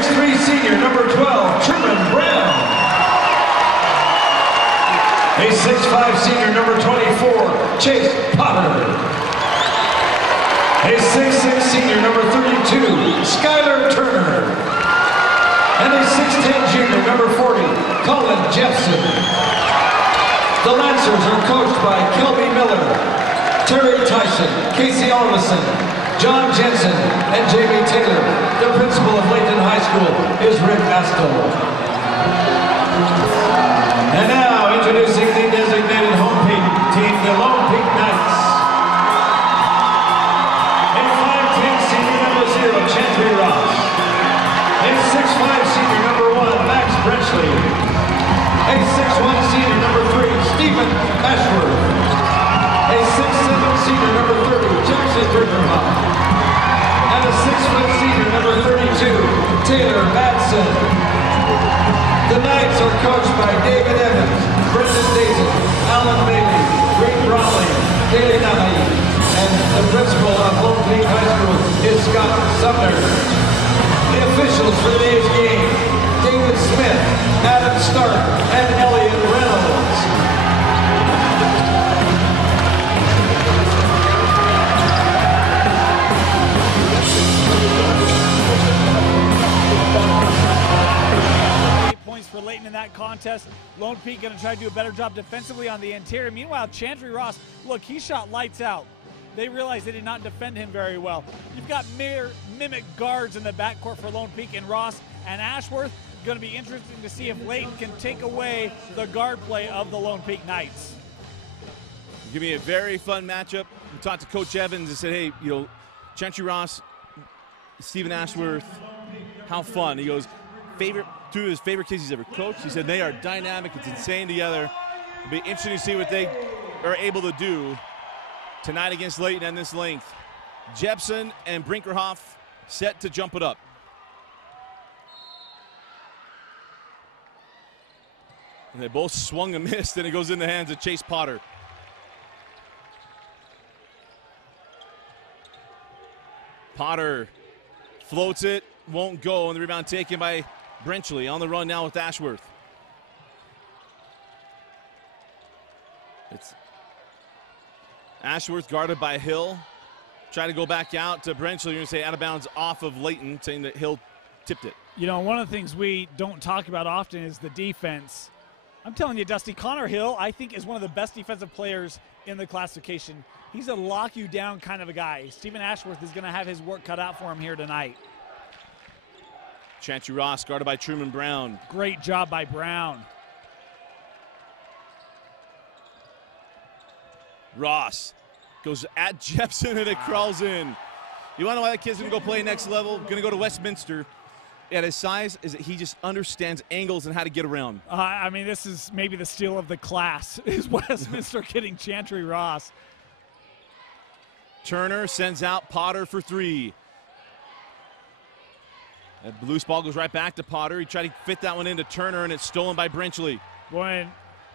6'3" senior, number 12, Truman Brown. A 6'5" senior, number 24, Chase Potter. A 6'6" senior, number 32, Skylar Turner. And a 6'10" junior, number 40, Colin Jepson. The Lancers are coached by Kelby Miller, Terry Tyson, Casey Olmison, John Jensen, and Jamie Taylor. The principal of Layton High School is Rick Astle. And now, introducing the designated home team, the Lone Peak Knights. A 5'10" senior, number 0, Chantry Ross. A 6'5" senior, number 1, Max Brenchley. A 6'1" senior, number 3, Stephen Ashworth. A 6'7" senior, number 30, Jackson Brinkerhoff. And a 6' senior, number 32, Taylor Madsen. The Knights are coached by David Evans, Brendan Dayton, Alan Bailey, Rick Bromley, Haley Nahi, and the principal of Lone Peak High School is Scott Sumner. The officials for today's game, David Smith, Adam Stark, and Elliot Reynolds. For Layton in that contest. Lone Peak going to try to do a better job defensively on the interior. Meanwhile, Chantry Ross, look, he shot lights out. They realized they did not defend him very well. You've got mere mimic guards in the backcourt for Lone Peak, and Ross and Ashworth. Going to be interesting to see if Layton can take away the guard play of the Lone Peak Knights. Give me a very fun matchup. We talked to Coach Evans and said, hey, you know, Chantry Ross, Stephen Ashworth, how fun. He goes, two of his favorite kids he's ever coached. He said they are dynamic. It's insane together. It'll be interesting to see what they are able to do tonight against Layton at this length. Jepson and Brinkerhoff set to jump it up. And they both swung and missed, and it goes in the hands of Chase Potter. Potter floats it, won't go, and the rebound taken by Brenchley. On the run now with Ashworth. It's Ashworth guarded by Hill. Try to go back out to Brenchley. You're going to say out of bounds off of Layton, saying that Hill tipped it. You know, one of the things we don't talk about often is the defense. I'm telling you, Dusty, Connor Hill, I think, is one of the best defensive players in the classification. He's a lock you down kind of a guy. Stephen Ashworth is going to have his work cut out for him here tonight. Chantry Ross guarded by Truman Brown. Great job by Brown. Ross goes at Jepson and it crawls in. You want to know why that kid's going to go play next level? Going to go to Westminster. At his size, is that he just understands angles and how to get around. I mean, this is maybe the steal of the class, is Westminster getting Chantry Ross. Turner sends out Potter for 3. That loose ball goes right back to Potter. He tried to fit that one into Turner, and it's stolen by Brenchley. Boy,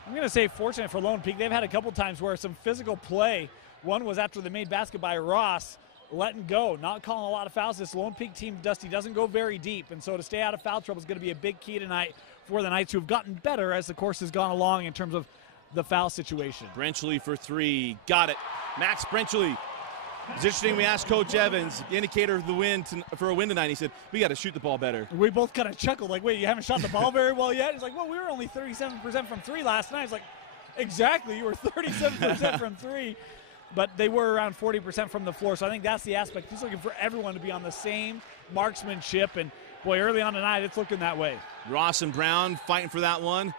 I'm going to say fortunate for Lone Peak. They've had a couple times where some physical play. One was after the made basket by Ross, letting go, not calling a lot of fouls. This Lone Peak team, Dusty, doesn't go very deep, and so to stay out of foul trouble is going to be a big key tonight for the Knights, who have gotten better as the course has gone along in terms of the foul situation. Brenchley for 3. Got it. Max Brenchley. It's interesting, we asked Coach Evans, the indicator of the win for a win tonight. He said, we got to shoot the ball better. We both kind of chuckled, like, wait, you haven't shot the ball very well yet? He's like, well, we were only 37% from 3 last night. He's like, exactly, you were 37% from 3. But they were around 40% from the floor, so I think that's the aspect. He's looking for everyone to be on the same marksmanship, and, boy, early on tonight, it's looking that way. Ross and Brown fighting for that one.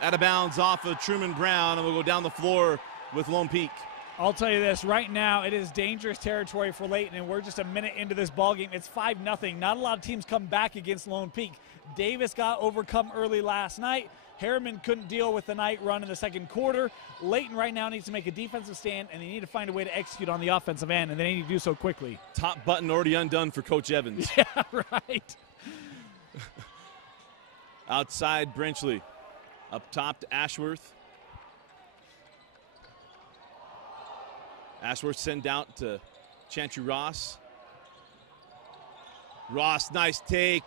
Out of bounds off of Truman Brown, and we'll go down the floor with Lone Peak. I'll tell you this, right now it is dangerous territory for Layton, and we're just a minute into this ballgame. It's 5-0. Not a lot of teams come back against Lone Peak. Davis got overcome early last night. Harriman couldn't deal with the night run in the second quarter. Layton right now needs to make a defensive stand, and they need to find a way to execute on the offensive end, and they need to do so quickly. Top button already undone for Coach Evans. Yeah, right. Outside Brenchley. Up top to Ashworth. Ashworth sent out to Chantry Ross. Ross, nice take.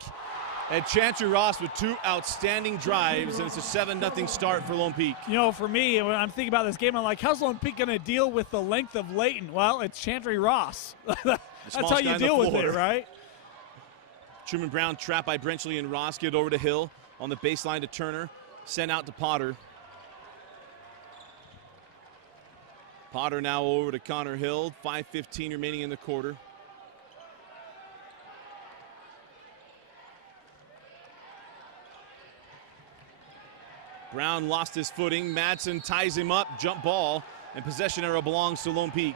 And Chantry Ross with 2 outstanding drives, and it's a 7-0 start for Lone Peak. You know, for me, when I'm thinking about this game, I'm like, how's Lone Peak going to deal with the length of Layton? Well, it's Chantry Ross. That's how you deal with it, right? Truman Brown trapped by Brenchley and Ross. Get over to Hill on the baseline to Turner. Sent out to Potter. Potter now over to Connor Hill. 5:15 remaining in the quarter. Brown lost his footing. Madsen ties him up. Jump ball. And possession arrow belongs to Lone Peak.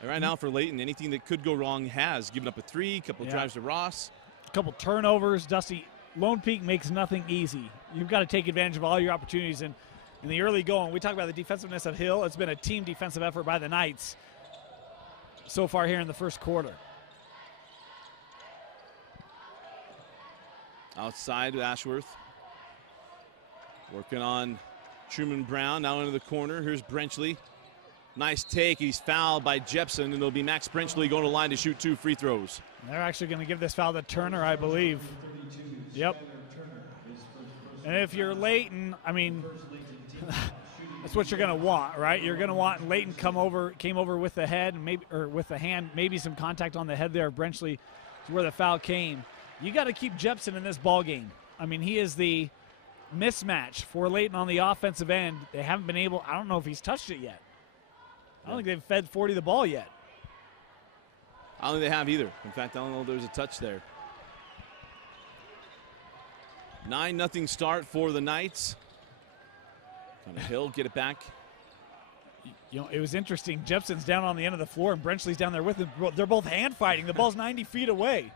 And right now for Layton, anything that could go wrong has. Given up a 3, couple drives to Ross. A couple turnovers. Dusty, Lone Peak makes nothing easy. You've got to take advantage of all your opportunities. And in the early going, we talk about the defensiveness of Hill. It's been a team defensive effort by the Knights so far here in the first quarter. Outside to Ashworth. Working on Truman Brown, now into the corner. Here's Brenchley. Nice take. He's fouled by Jepson, and it'll be Max Brenchley going to the line to shoot 2 free throws. They're actually going to give this foul to Turner, I believe. Yep. And if you're Layton, I mean, that's what you're going to want, right? You're going to want Layton came over with the head, or with the hand, maybe some contact on the head there of Brenchley to where the foul came. You got to keep Jepson in this ball game. I mean, he is the mismatch for Layton on the offensive end. They haven't been able, I don't know if he's touched it yet. I don't think they've fed 40 the ball yet. I don't think they have either. In fact, I don't know if there's a touch there. 9-0 start for the Knights. Connor Hill get it back. You know, it was interesting. Jepson's down on the end of the floor and Brenchley's down there with him. They're both hand fighting. The ball's 90 feet away.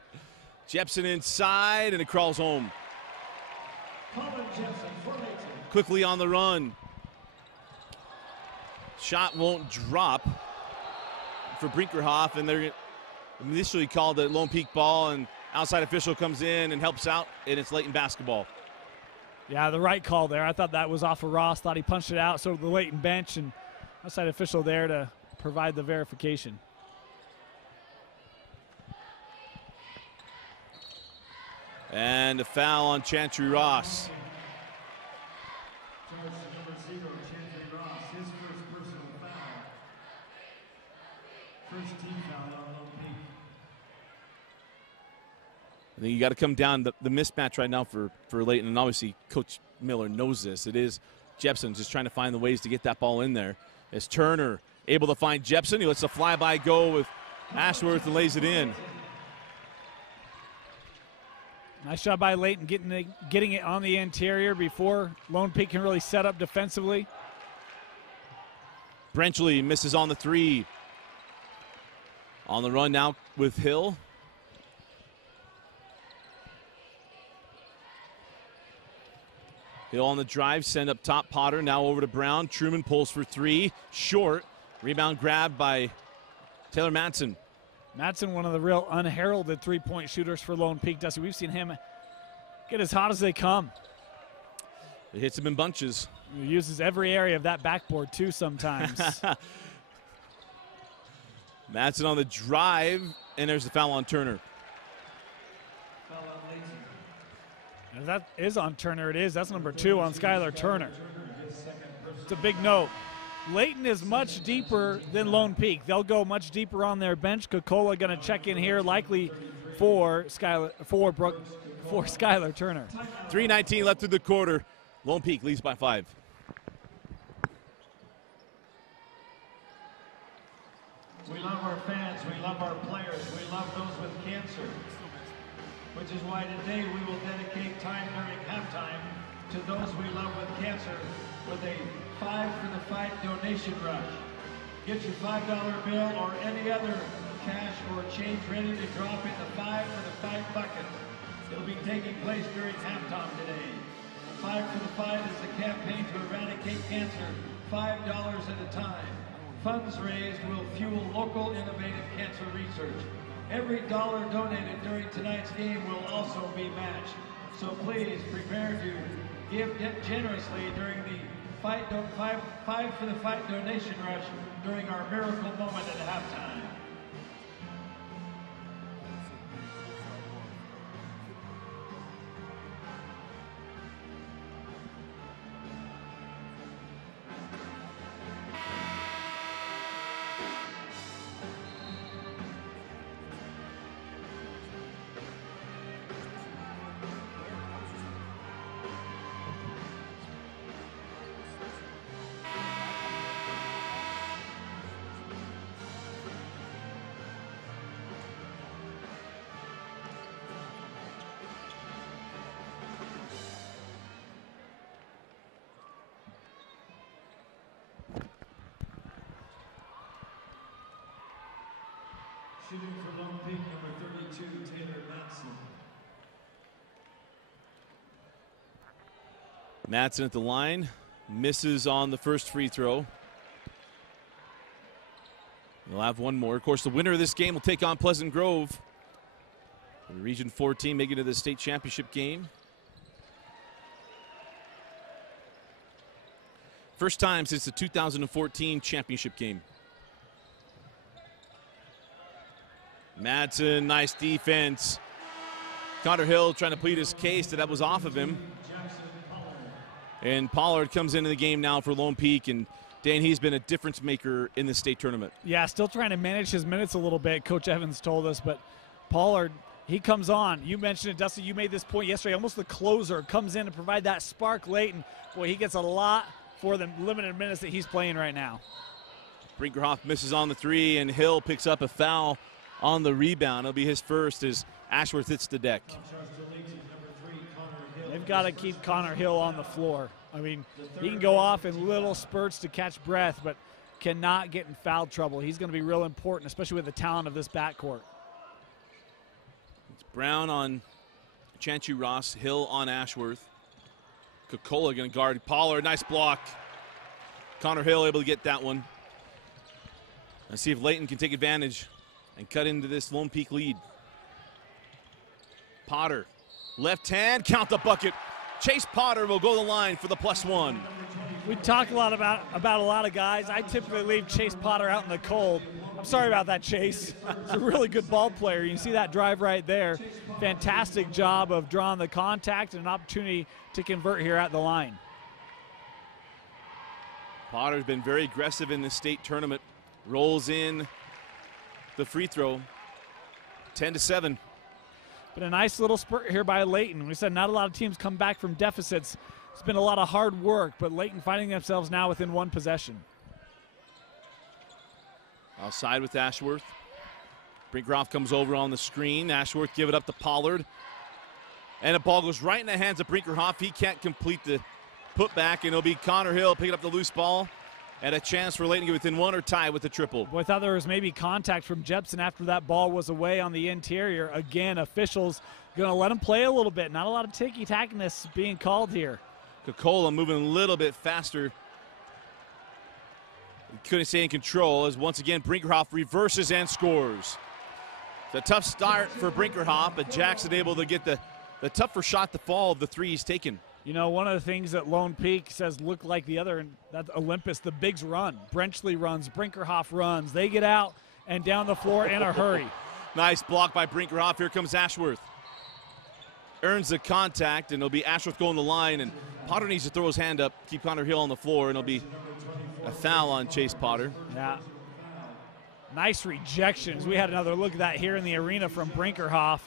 Jepson inside, and it crawls home. Quickly on the run. Shot won't drop for Brinkerhoff, and they're initially called the Lone Peak ball, and outside official comes in and helps out, and it's Layton basketball. Yeah, the right call there. I thought that was off of Ross. Thought he punched it out, so did the Layton bench, and outside official there to provide the verification. And a foul on Chantry Ross. I think you got to come down the mismatch right now for Layton, and obviously Coach Miller knows this. It is Jepson just trying to find the ways to get that ball in there. As Turner able to find Jepson, he lets the flyby go with Ashworth and lays it in. Nice job by Layton getting it on the interior before Lone Peak can really set up defensively. Brenchley misses on the 3. On the run now with Hill. Hill on the drive, send up top. Potter now over to Brown. Truman pulls for 3. Short. Rebound grabbed by Taylor Madsen. Madsen, one of the real unheralded three-point shooters for Lone Peak. Dusty, we've seen him get as hot as they come. It hits him in bunches. He uses every area of that backboard, too, sometimes. Madsen on the drive, and there's the foul on Turner. And that is on Turner. It is. That's number 2 on Skylar Turner. It's a big note. Layton is much deeper than Lone Peak. They'll go much deeper on their bench. Kokola going to check in here, likely for Skylar Turner. 3:19 left through the quarter. Lone Peak leads by 5. We love our fans. We love our players. We love those with cancer. Which is why today we will dedicate time during halftime to those we love with cancer with a 5 for the Fight donation rush. Get your $5 bill or any other cash or change ready to drop in the 5 for the Fight bucket. It'll be taking place during halftime today. 5 for the Fight is a campaign to eradicate cancer, $5 at a time. Funds raised will fuel local innovative cancer research. Every dollar donated during tonight's game will also be matched. So please prepare to give generously during the 5 for the Fight donation rush during our miracle moment at halftime. Shooting for Lone Peak, number 32, Taylor Matson. Matson at the line, misses on the first free throw. We'll have one more. Of course, the winner of this game will take on Pleasant Grove. The Region 4 team making it to the state championship game. First time since the 2014 championship game. Madsen, nice defense. Connor Hill trying to plead his case that was off of him. And Pollard comes into the game now for Lone Peak, and Dan, he's been a difference maker in the state tournament. Yeah, still trying to manage his minutes a little bit, Coach Evans told us, but Pollard, he comes on. You mentioned it, Dusty, you made this point yesterday, almost the closer, comes in to provide that spark late, and boy, he gets a lot for the limited minutes that he's playing right now. Brinkerhoff misses on the three, and Hill picks up a foul on the rebound. It'll be his first as Ashworth hits the deck. They've got to keep Connor Hill on the floor. I mean, he can go off in little spurts to catch breath, but cannot get in foul trouble. He's going to be real important, especially with the talent of this backcourt. It's Brown on Chantry Ross, Hill on Ashworth. Coca-Cola going to guard Pollard. Nice block. Connor Hill able to get that one. Let's see if Layton can take advantage and cut into this Lone Peak lead. Potter, left hand, count the bucket. Chase Potter will go to the line for the +1. We talk a lot about a lot of guys. I typically leave Chase Potter out in the cold. I'm sorry about that, Chase. He's a really good ball player. You can see that drive right there. Fantastic job of drawing the contact and an opportunity to convert here at the line. Potter's been very aggressive in the state tournament. Rolls in the free throw. 10-7. But a nice little spurt here by Layton. We said not a lot of teams come back from deficits. It's been a lot of hard work, but Layton finding themselves now within one possession. Outside with Ashworth. Brinkerhoff comes over on the screen. Ashworth give it up to Pollard. And the ball goes right in the hands of Brinkerhoff. He can't complete the putback, and it'll be Connor Hill picking up the loose ball. And a chance for Layton to get within one or tie with the triple. Boy, I thought there was maybe contact from Jepson after that ball was away on the interior. Again, officials going to let him play a little bit. Not a lot of ticky-tackiness being called here. Coca-Cola moving a little bit faster. Couldn't stay in control as once again Brinkerhoff reverses and scores. It's a tough start for Brinkerhoff, but Jackson able to get the tougher shot to fall of the three he's taken. You know, one of the things that Lone Peak says look like the other, and that Olympus, the bigs run. Brenchley runs, Brinkerhoff runs. They get out and down the floor in a hurry. Nice block by Brinkerhoff. Here comes Ashworth. Earns the contact, and it'll be Ashworth going the line, and Potter needs to throw his hand up, keep Connor Hill on the floor, and it'll be a foul on Chase Potter. Yeah. Nice rejections. We had another look at that here in the arena from Brinkerhoff,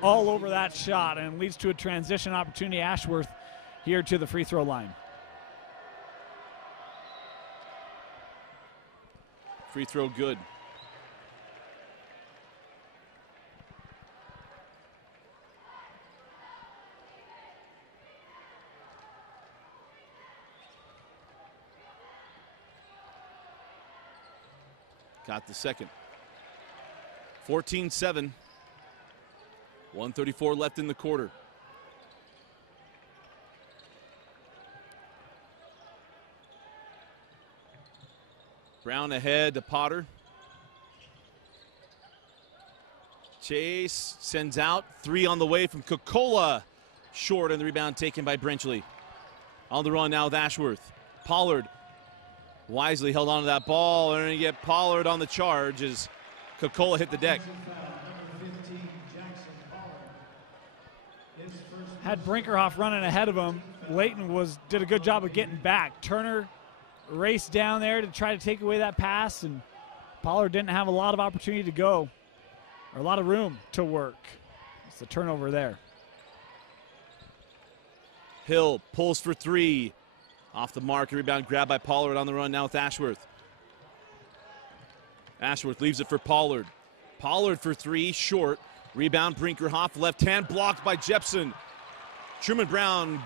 all over that shot, and leads to a transition opportunity. Ashworth here to the free throw line. Free throw good. Got the second. 14-7. 1:34 left in the quarter. Brown ahead to Potter. Chase sends out. Three on the way from Coca-Cola. Short, and the rebound taken by Brenchley. On the run now with Ashworth. Pollard wisely held on to that ball, and you get Pollard on the charge as Coca-Cola hit the deck. Had Brinkerhoff running ahead of him, Layton did a good job of getting back. Turner raced down there to try to take away that pass, and Pollard didn't have a lot of opportunity to go, or a lot of room to work. It's the turnover there. Hill pulls for three. Off the mark, rebound grabbed by Pollard on the run now with Ashworth. Ashworth leaves it for Pollard. Pollard for three, short. Rebound, Brinkerhoff, left hand blocked by Jepson. Truman Brown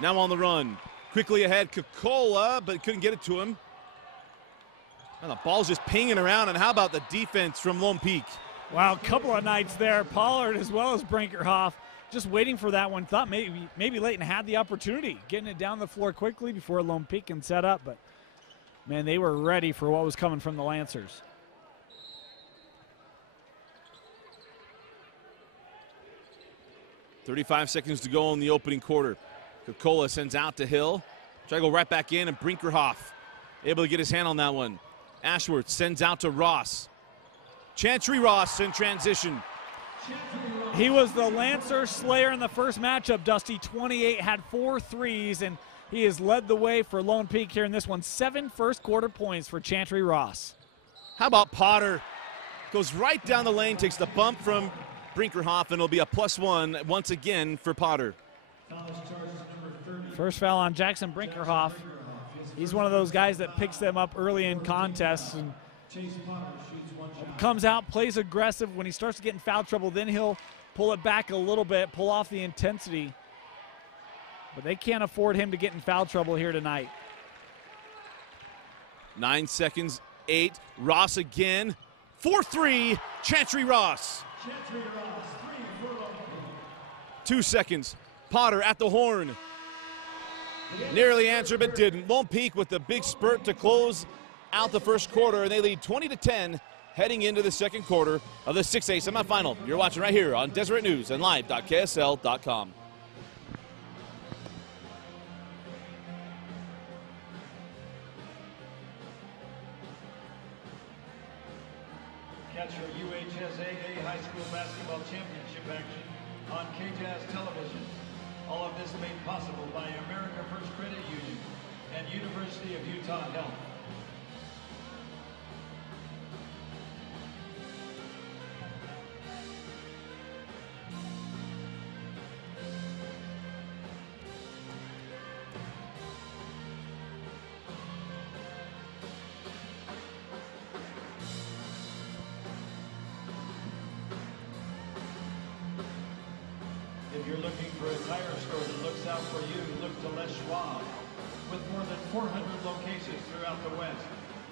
now on the run. Quickly ahead, Coca-Cola, but couldn't get it to him. And the ball's just pinging around, and how about the defense from Lone Peak? Wow, a couple of nights there. Pollard as well as Brinkerhoff just waiting for that one. Thought maybe Layton had the opportunity, getting it down the floor quickly before Lone Peak can set up, but man, they were ready for what was coming from the Lancers. .35 seconds to go in the opening quarter. Coca-Cola sends out to Hill. Try to go right back in, and Brinkerhoff able to get his hand on that one. Ashworth sends out to Ross. Chantry Ross in transition. He was the Lancer slayer in the first matchup, Dusty. 28, had 4 threes, and he has led the way for Lone Peak here in this one. 7 first quarter points for Chantry Ross. How about Potter? Goes right down the lane, takes the bump from Brinkerhoff, and it'll be a +1 once again for Potter. First foul on Jackson Brinkerhoff. He's one of those guys that picks them up early in contests and comes out, plays aggressive. When he starts to get in foul trouble, then he'll pull it back a little bit, pull off the intensity. But they can't afford him to get in foul trouble here tonight. 9 seconds, 8. Ross again. 4-3, Chantry Ross. 2 seconds. Potter at the horn. Nearly answered, but didn't. Lone Peak with the big spurt to close out the first quarter, and they lead 20-10 heading into the second quarter of the 6A semifinal. You're watching right here on Deseret News and live.ksl.com. Catch your UHSAA High School Basketball Championship action on KJAZ Television. All of this made possible by America First Credit Union and University of Utah Health. If you're looking for a tire store that looks out for you, look to Les Schwab. With more than 400 locations throughout the West,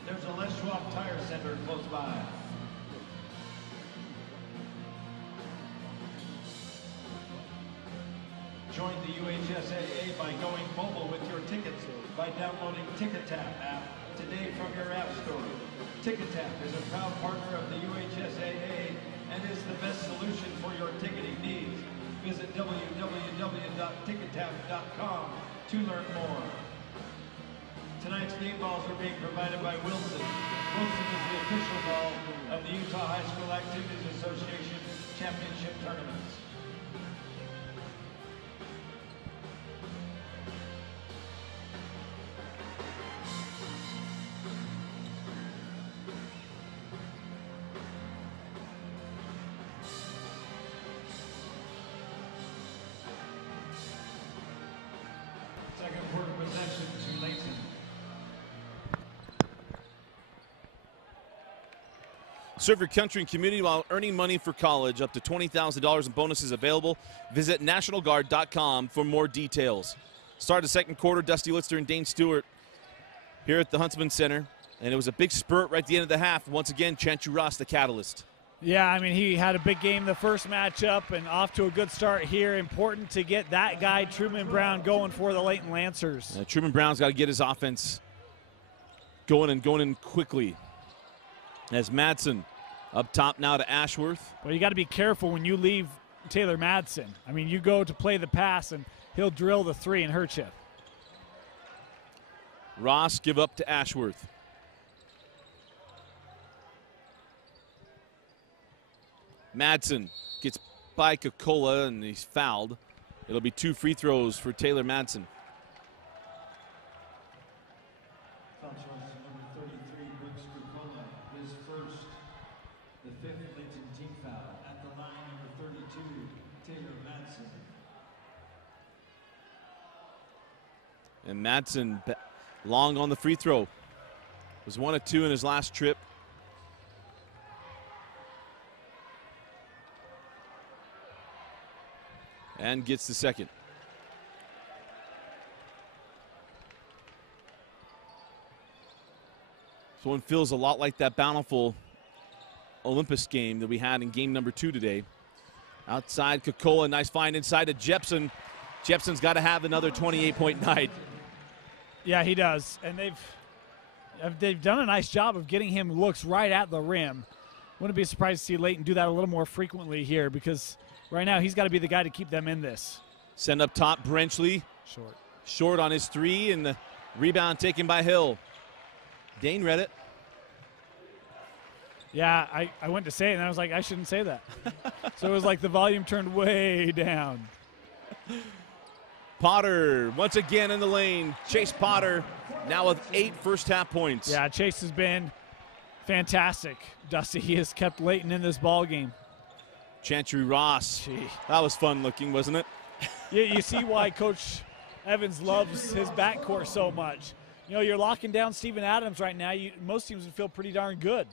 there's a Les Schwab Tire Center close by. Join the UHSAA by going mobile with your tickets by downloading TicketTap app today from your app store. TicketTap is a proud partner of the UHSAA and is the best solution for your ticketing needs. Visit www.tickettap.com to learn more. Tonight's game balls are being provided by Wilson. Wilson is the official ball of the Utah High School Activities Association Championship Tournaments. Second quarter possession to Layton. Serve your country and community while earning money for college. Up to $20,000 in bonuses available. Visit nationalguard.com for more details. Start the second quarter, Dusty Lister and Dane Stewart here at the Huntsman Center. And it was a big spurt right at the end of the half. Once again, Chantry Ross, the catalyst. Yeah, I mean, he had a big game the first matchup and off to a good start here. Important to get that guy, Truman Brown, going for the Layton Lancers. Truman Brown's got to get his offense going in quickly. As Madsen up top now to Ashworth. Well, you got to be careful when you leave Taylor Madsen. I mean, you go to play the pass, and he'll drill the three and hurt you. Ross give up to Ashworth. Madsen gets by Coca-Cola, and he's fouled. It'll be 2 free throws for Taylor Madsen. Foul charge number 33, Brooks Coca-Cola, his first, the 5th Layton team foul. At the line, number 32, Taylor Madsen. And Madsen long on the free throw. Was 1 of 2 in his last trip. And gets the second. This one feels a lot like that Bountiful Olympus game that we had in game number 2 today. Outside Kokola, nice find inside to Jepson. Jepson's got to have another 28-point night. Yeah, he does, and they've done a nice job of getting him looks right at the rim. Wouldn't be surprised to see Layton do that a little more frequently here, because right now he's got to be the guy to keep them in this. Send up top, Brenchley. Short on his 3, and the rebound taken by Hill. Dane read it. Yeah, I went to say it, and I was like, I shouldn't say that. So it was like the volume turned way down. Potter once again in the lane. Chase Potter now with 8 first-half points. Yeah, Chase has been fantastic. Dusty, he has kept Layton in this ball game. Chantry Ross. Gee. That was fun looking, wasn't it? You see why Coach Evans loves his backcourt so much. You know, you're locking down Steven Adams right now. Most teams would feel pretty darn good.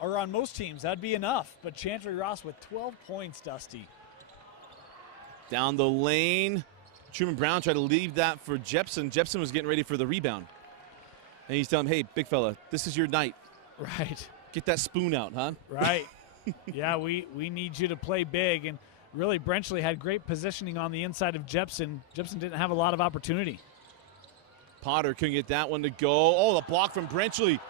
Or on most teams, that'd be enough. But Chantry Ross with 12 points, Dusty. Down the lane. Truman Brown tried to leave that for Jepson. Jepson was getting ready for the rebound. And he's telling him, hey, big fella, this is your night. Right. Get that spoon out, huh? Right. Yeah, we need you to play big. And really, Brenchley had great positioning on the inside of Jepson. Jepson didn't have a lot of opportunity. Potter couldn't get that one to go. Oh, the block from Brenchley.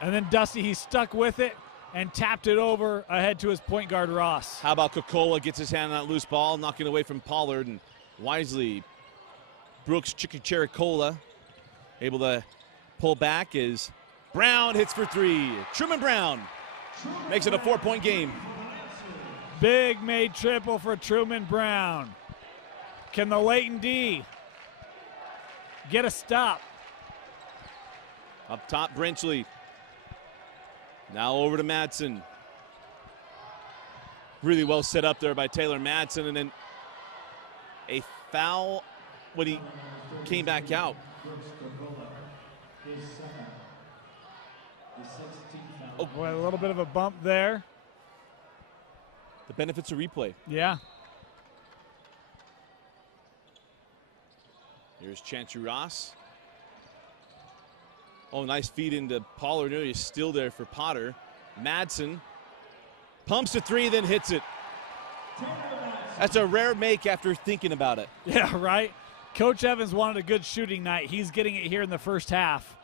And then Dusty, he stuck with it and tapped it over ahead to his point guard, Ross. How about Kokola gets his hand on that loose ball, knocking away from Pollard, and wisely Brooks Chickachericola able to pull back as Brown hits for 3. Truman Brown makes it a 4-point game. Big made triple for Truman Brown. Can the Layton D get a stop? Up top, Brenchley. Now over to Madsen. Really well set up there by Taylor Madsen, and then a foul when he came back out. Oh, boy, a little bit of a bump there. The benefits of replay. Yeah. Here's Chantry Ross. Oh, nice feed into Pollard. He's still there for Potter. Madsen pumps a 3, then hits it. That's a rare make after thinking about it. Yeah, right. Coach Evans wanted a good shooting night. He's getting it here in the first half.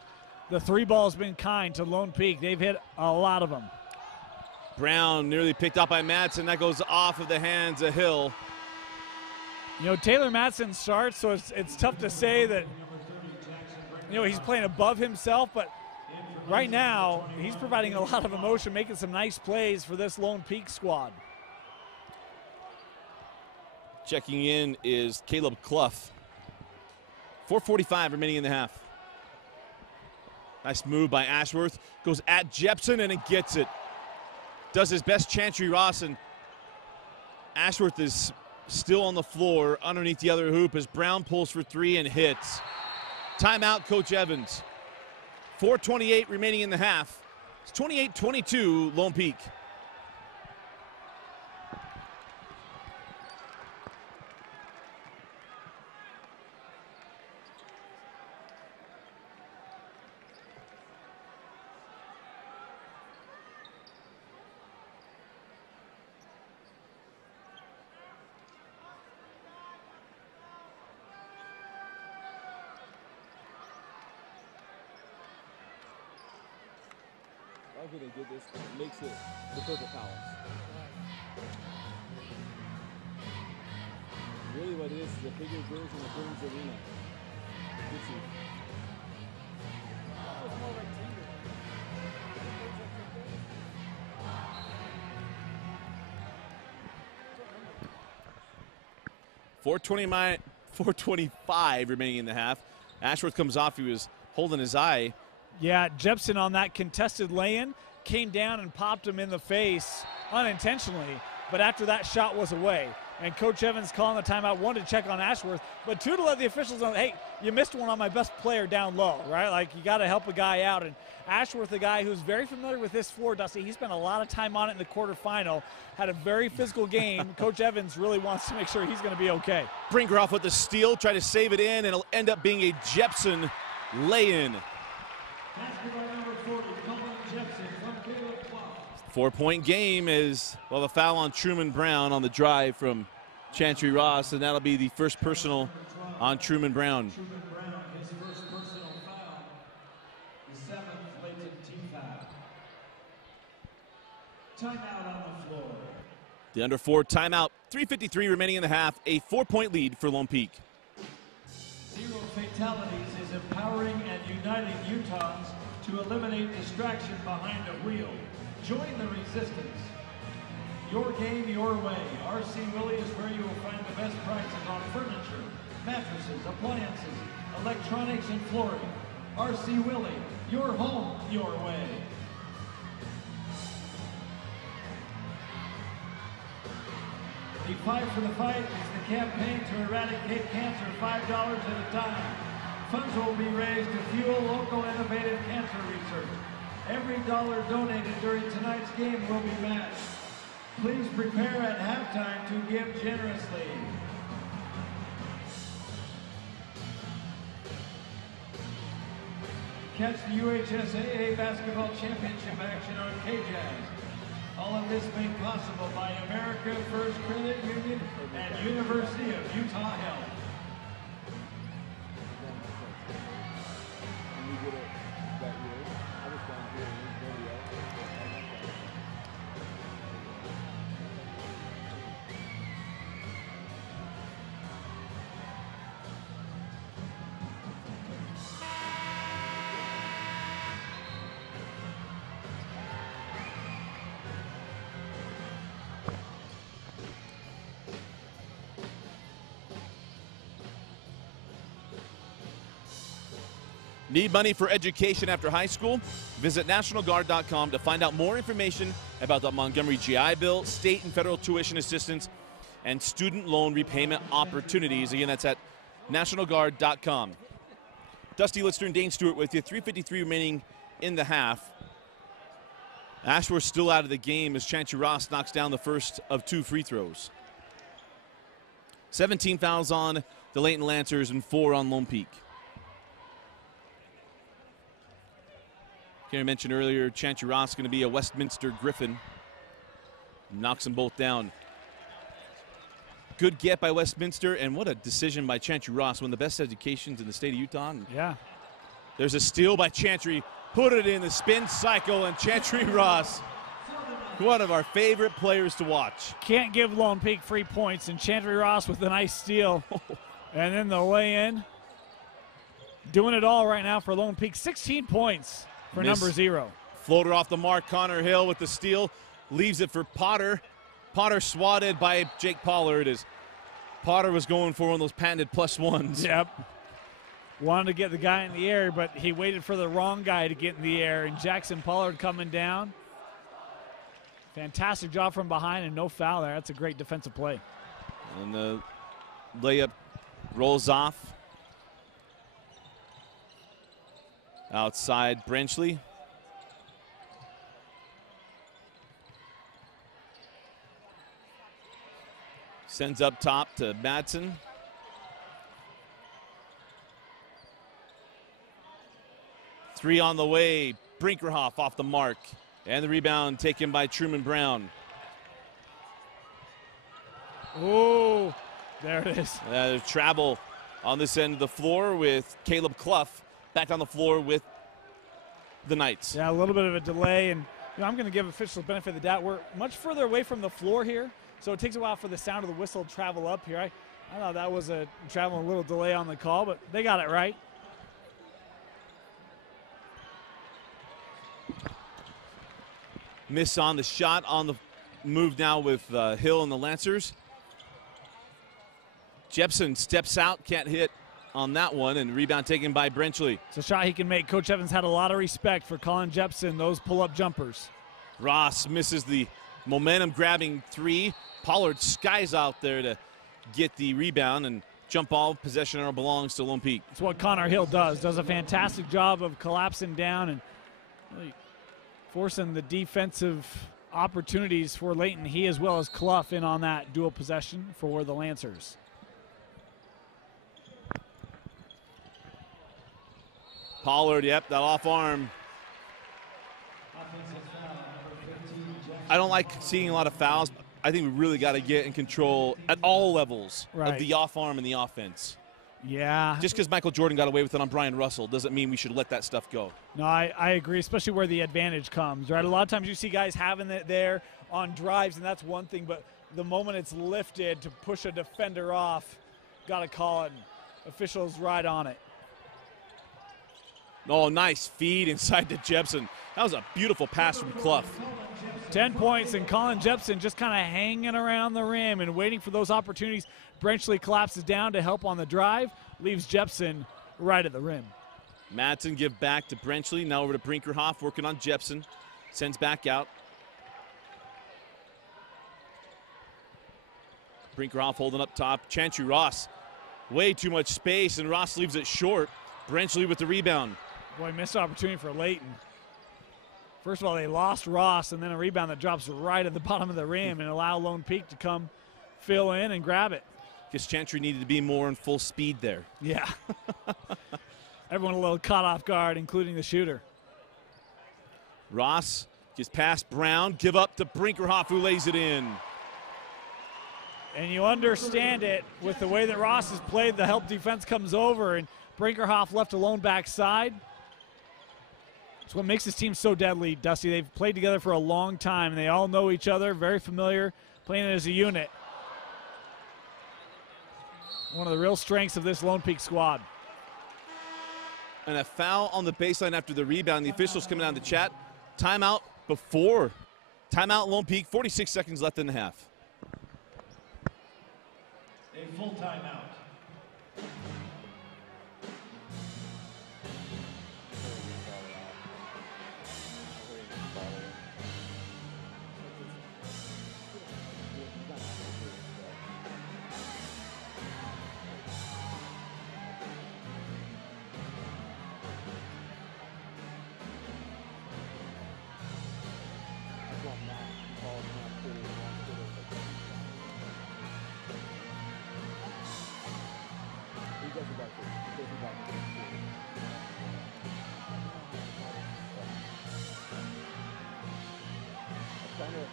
The 3 ball's been kind to Lone Peak. They've hit a lot of them. Brown nearly picked up by Madsen. That goes off of the hands of Hill. You know, Taylor Madsen starts, so it's tough to say that, you know, he's playing above himself, but right now he's providing a lot of emotion, making some nice plays for this Lone Peak squad. Checking in is Caleb Clough. 4:45 remaining in the half. Nice move by Ashworth. Goes at Jepson and it gets it. Does his best Chantry Ross, and Ashworth is still on the floor underneath the other hoop as Brown pulls for 3 and hits. Timeout, Coach Evans. 4:28 remaining in the half. It's 28-22 Lone Peak. They did this, it makes it the Purple Palace. Really what it is a bigger version of Burns Arena. Let's see. .425 remaining in the half. Ashworth comes off, he was holding his eye. Yeah, Jepson on that contested lay-in came down and popped him in the face unintentionally, but after that shot was away. And Coach Evans calling the timeout, one, to check on Ashworth, but 2, to let the officials know, hey, you missed one on my best player down low, right? Like, you got to help a guy out. And Ashworth, a guy who's very familiar with this floor, Dusty, he spent a lot of time on it in the quarterfinal, had a very physical game. Coach Evans really wants to make sure he's going to be okay. Brinkerhoff with the steal, try to save it in, and it'll end up being a Jepson lay-in. Basketball number 40, Colin Jepson from 4-point game is, well, the foul on Truman Brown on the drive from Chantry Ross, and that'll be the first personal on Truman Brown. Truman Brown, his first personal foul, the 7th Layton team foul. Timeout on the floor. The under 4 timeout, 3:53 remaining in the half, a 4-point lead for Lone Peak. Zero fatalities is empowering and uniting Utahns to eliminate distraction behind a wheel. Join the resistance. Your game, your way. RC Willey is where you will find the best prices on furniture, mattresses, appliances, electronics, and flooring. RC Willey, your home, your way. The Fight for the Fight is the campaign to eradicate cancer, $5 at a time. Funds will be raised to fuel local innovative cancer research. Every dollar donated during tonight's game will be matched. Please prepare at halftime to give generously. Catch the UHSAA Basketball Championship action on KJazz. All of this made possible by America First Credit Union and University of Utah Health. Need money for education after high school? Visit NationalGuard.com to find out more information about the Montgomery GI Bill, state and federal tuition assistance, and student loan repayment opportunities. Again, that's at NationalGuard.com. Dusty Lister and Dane Stewart with you. 3:53 remaining in the half. Ashworth still out of the game as Chantry Ross knocks down the first of 2 free throws. 17 fouls on the Layton Lancers and 4 on Lone Peak. I mentioned earlier, Chantry Ross going to be a Westminster Griffin. Knocks them both down. Good get by Westminster, and what a decision by Chantry Ross, one of the best educations in the state of Utah. And yeah. There's a steal by Chantry, put it in the spin cycle, and Chantry Ross, one of our favorite players to watch. Can't give Lone Peak free points, and Chantry Ross with a nice steal. And then the lay-in. Doing it all right now for Lone Peak. 16 points. For number 0. Floater off the mark. Connor Hill with the steal. Leaves it for Potter. Potter swatted by Jake Pollard as Potter was going for one of those patented +1s. Yep. Wanted to get the guy in the air, but he waited for the wrong guy to get in the air. And Jackson Pollard coming down. Fantastic job from behind and no foul there. That's a great defensive play. And the layup rolls off. Outside Brenchley. Sends up top to Madsen. Three on the way. Brinkerhoff off the mark. And the rebound taken by Truman Brown. Oh, there it is. There's travel on this end of the floor with Caleb Clough back on the floor with the Knights. Yeah, a little bit of a delay, and I'm going to give officials the benefit of the doubt. We're much further away from the floor here, so it takes a while for the sound of the whistle to travel up here. I thought that was a traveling a little delay on the call, but they got it right. Miss on the shot on the move now with Hill and the Lancers. Jepson steps out, can't hit on that one, and rebound taken by Brenchley. It's a shot he can make. Coach Evans had a lot of respect for Colin Jepson, those pull-up jumpers. Ross misses the momentum-grabbing 3. Pollard skies out there to get the rebound, and jump ball possession now belongs to Lone Peak. It's what Connor Hill does a fantastic job of collapsing down and really forcing the defensive opportunities for Layton. He as well as Clough in on that dual possession for the Lancers. Pollard, yep, that off arm. Offensive foul. I don't like seeing a lot of fouls. I think we really got to get in control at all levels of the off arm and the offense. Yeah. Just because Michael Jordan got away with it on Brian Russell doesn't mean we should let that stuff go. No, I agree, especially where the advantage comes, right? A lot of times you see guys having it there on drives, and that's one thing, but the moment it's lifted to push a defender off, got to call it. Officials right on it. Oh, nice feed inside to Jepson. That was a beautiful pass from Clough. 10 points, and Colin Jepson just kind of hanging around the rim and waiting for those opportunities. Brenchley collapses down to help on the drive, leaves Jepson right at the rim. Madsen give back to Brenchley. Now over to Brinkerhoff, working on Jepson. Sends back out. Brinkerhoff holding up top. Chantry Ross, way too much space, and Ross leaves it short. Brenchley with the rebound. Boy, missed opportunity for Layton. First of all, they lost Ross, and then a rebound that drops right at the bottom of the rim and allow Lone Peak to come fill in and grab it. Guess Chantry needed to be more in full speed there. Yeah. Everyone a little caught off guard, including the shooter. Ross just past Brown, give up to Brinkerhoff, who lays it in. And you understand it with the way that Ross has played. The help defense comes over, and Brinkerhoff left alone backside. It's what makes this team so deadly, Dusty. They've played together for a long time, and they all know each other, very familiar, playing as a unit. One of the real strengths of this Lone Peak squad. And a foul on the baseline after the rebound. The officials coming down to chat. Timeout before. Timeout Lone Peak, 46 seconds left in the half. A full timeout.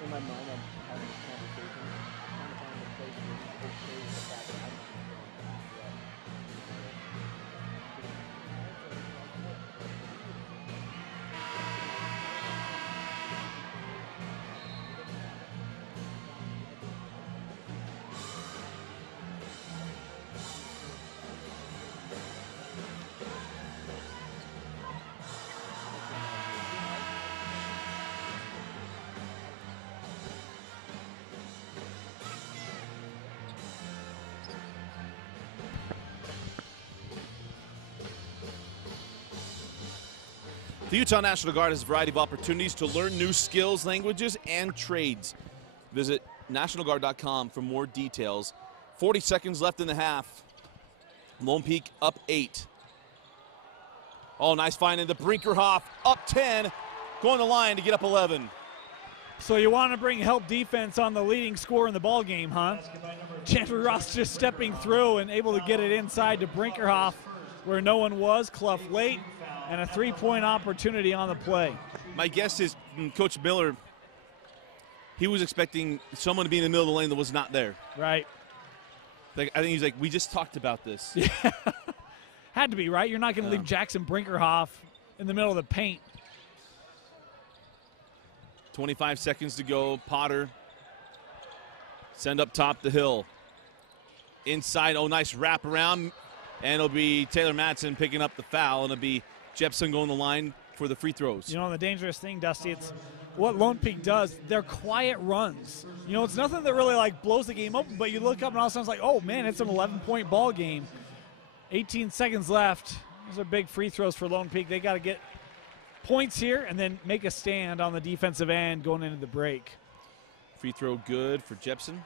In my mind, I'm having this conversation, trying to find a place where it's okay with the fact that I'm not The Utah National Guard has a variety of opportunities to learn new skills, languages, and trades. Visit nationalguard.com for more details. 40 seconds left in the half. Lone Peak up 8. Oh, nice find into Brinkerhoff, up 10, going to the line to get up 11. So you want to bring help defense on the leading scorer in the ball game, huh? Chantry Ross just stepping through and able to get it inside to Brinkerhoff where no one was. Clough late, and a three-point opportunity on the play. My guess is Coach Miller, he was expecting someone to be in the middle of the lane that was not there. Right. I think he's like, we just talked about this. Yeah. Had to be, right? You're not going to leave Jackson Brinkerhoff in the middle of the paint. 25 seconds to go. Potter. Send up top the hill. Inside, oh, nice wrap around. And it'll be Taylor Madsen picking up the foul, and it'll be Jepson going the line for the free throws. You know, the dangerous thing, Dusty, it's what Lone Peak does. They're quiet runs. You know, it's nothing that really, like, blows the game open, but you look up and all of a sudden it's like, oh, man, it's an 11-point ball game. 18 seconds left. Those are big free throws for Lone Peak. They got to get points here and then make a stand on the defensive end going into the break. Free throw good for Jepson.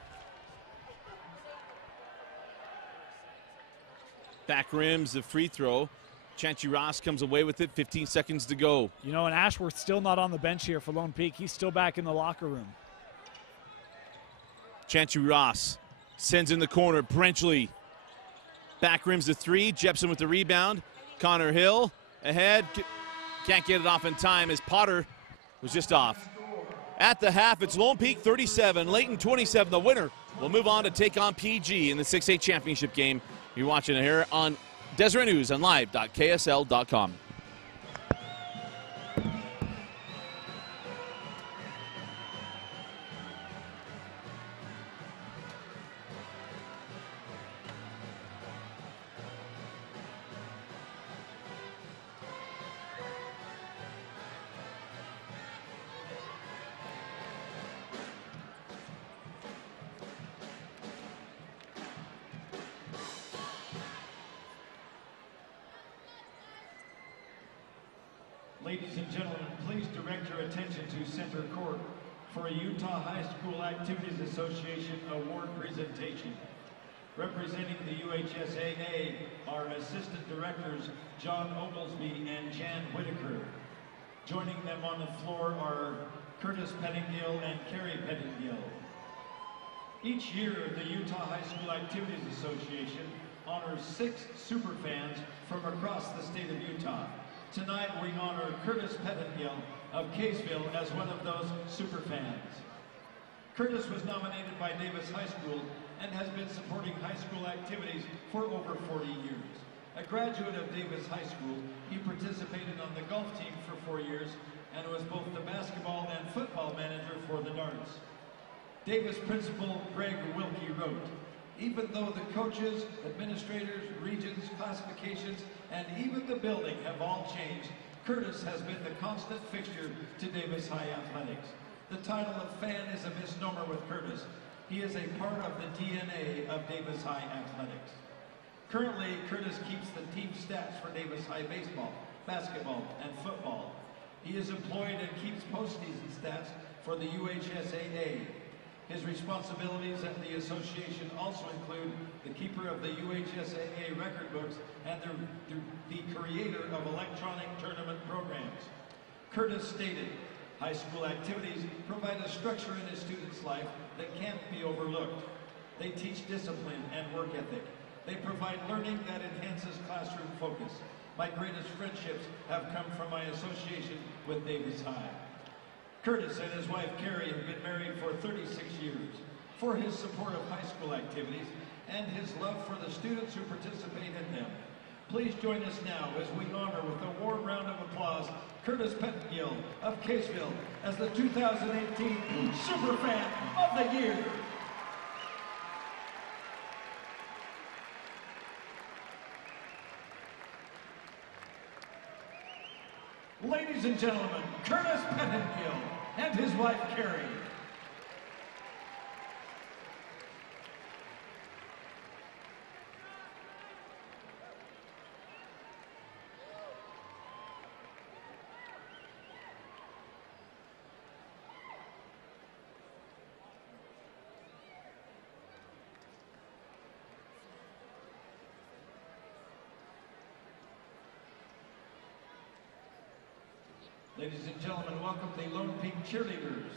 Back rims the free throw. Chantry Ross comes away with it. 15 seconds to go. You know, and Ashworth's still not on the bench here for Lone Peak. He's still back in the locker room. Chantry Ross sends in the corner. Brenchley. Back rims the three. Jepson with the rebound. Connor Hill ahead. Can't get it off in time as Potter was just off. At the half, it's Lone Peak 37, Layton 27. The winner will move on to take on PG in the 6A championship game. You're watching it here on Deseret News and live.ksl.com. Ladies and gentlemen, please direct your attention to center court for a Utah High School Activities Association award presentation. Representing the UHSAA are Assistant Directors John Oglesby and Jan Whitaker. Joining them on the floor are Curtis Pettingill and Carrie Pettingill. Each year, the Utah High School Activities Association honors 6 superfans from across the state of Utah. Tonight, we honor Curtis Pettingill of Kaysville as one of those superfans. Curtis was nominated by Davis High School and has been supporting high school activities for over 40 years. A graduate of Davis High School, he participated on the golf team for 4 years and was both the basketball and football manager for the Darts. Davis principal Greg Wilkie wrote, "Even though the coaches, administrators, regions, classifications, and even the building have all changed, Curtis has been the constant fixture to Davis High athletics. The title of fan is a misnomer with Curtis. He is a part of the DNA of Davis High athletics." Currently, Curtis keeps the team stats for Davis High baseball, basketball, and football. He is employed and keeps postseason stats for the UHSAA. His responsibilities at the association also include the keeper of the UHSAA record books and the creator of electronic tournament programs. Curtis stated, "High school activities provide a structure in a student's life that can't be overlooked. They teach discipline and work ethic. They provide learning that enhances classroom focus. My greatest friendships have come from my association with Davis High." Curtis and his wife Carrie have been married for 36 years. For his support of high school activities and his love for the students who participate in them, please join us now as we honor with a warm round of applause Curtis Pettingill of Kaysville as the 2018 Superfan of the Year. Ladies and gentlemen, Curtis Pettingill and his wife Carrie. Ladies and gentlemen, welcome the Lone Peak cheerleaders.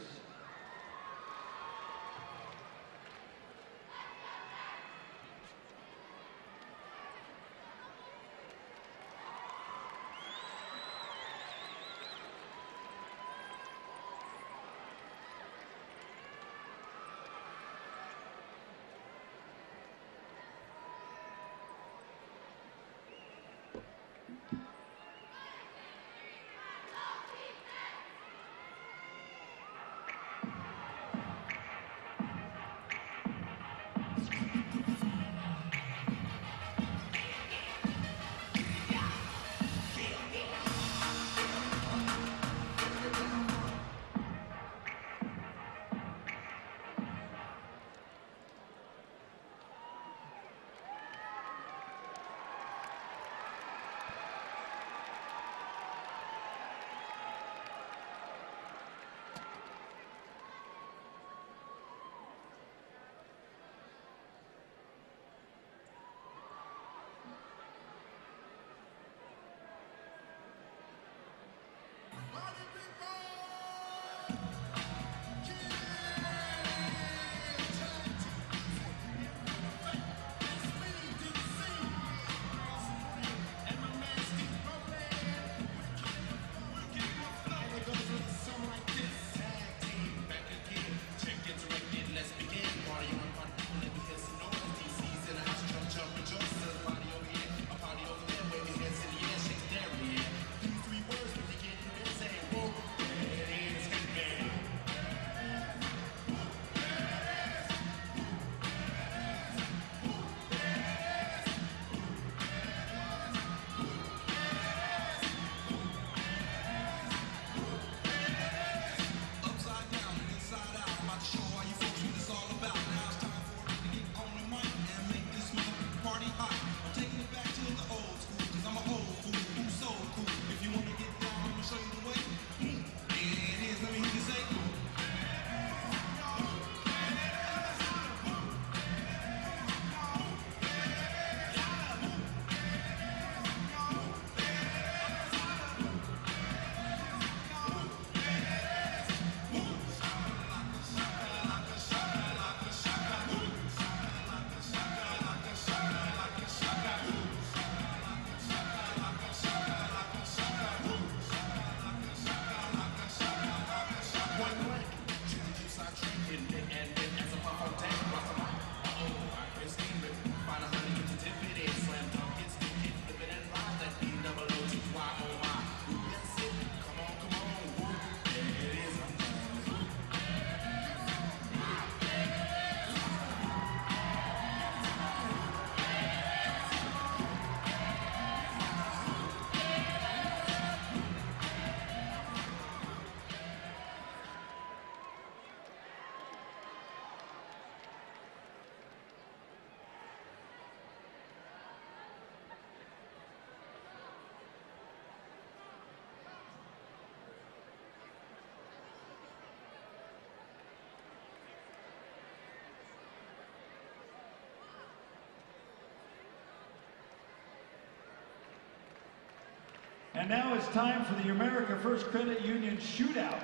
And now it's time for the America First Credit Union Shootout.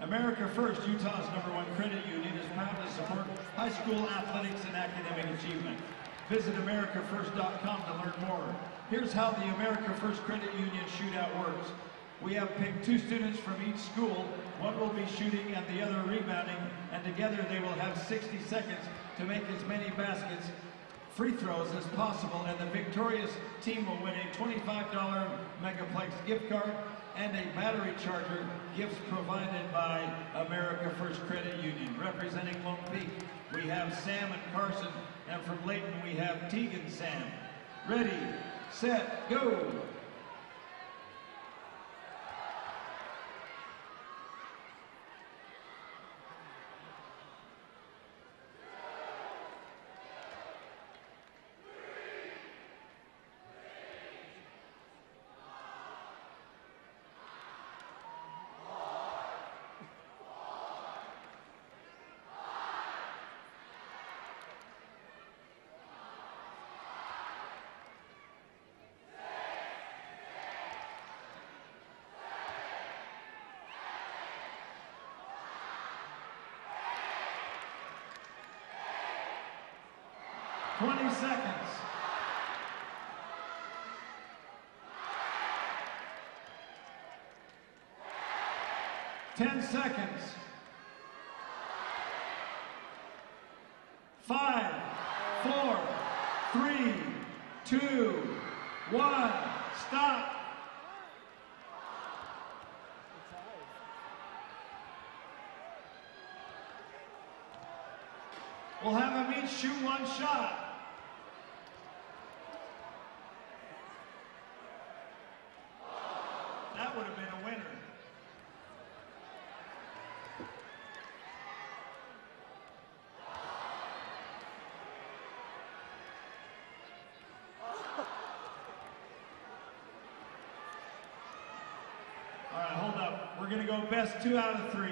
America First, Utah's #1 credit union, is proud to support high school athletics and academic achievement. Visit AmericaFirst.com to learn more. Here's how the America First Credit Union Shootout works. We have picked 2 students from each school. One will be shooting and the other rebounding, and together they will have 60 seconds to make as many baskets, free throws as possible, and the victorious team will win a $25 Megaplex gift card and a battery charger, gifts provided by America First Credit Union. Representing Lone Peak, we have Sam and Carson, and from Layton we have Teagan Sam. Ready, set, go! Twenty seconds. Ten seconds. 5, 4, 3, 2, 1, stop. We'll have them each shoot 1 shot. That would have been a winner. All right, hold up. We're going to go best 2 out of 3.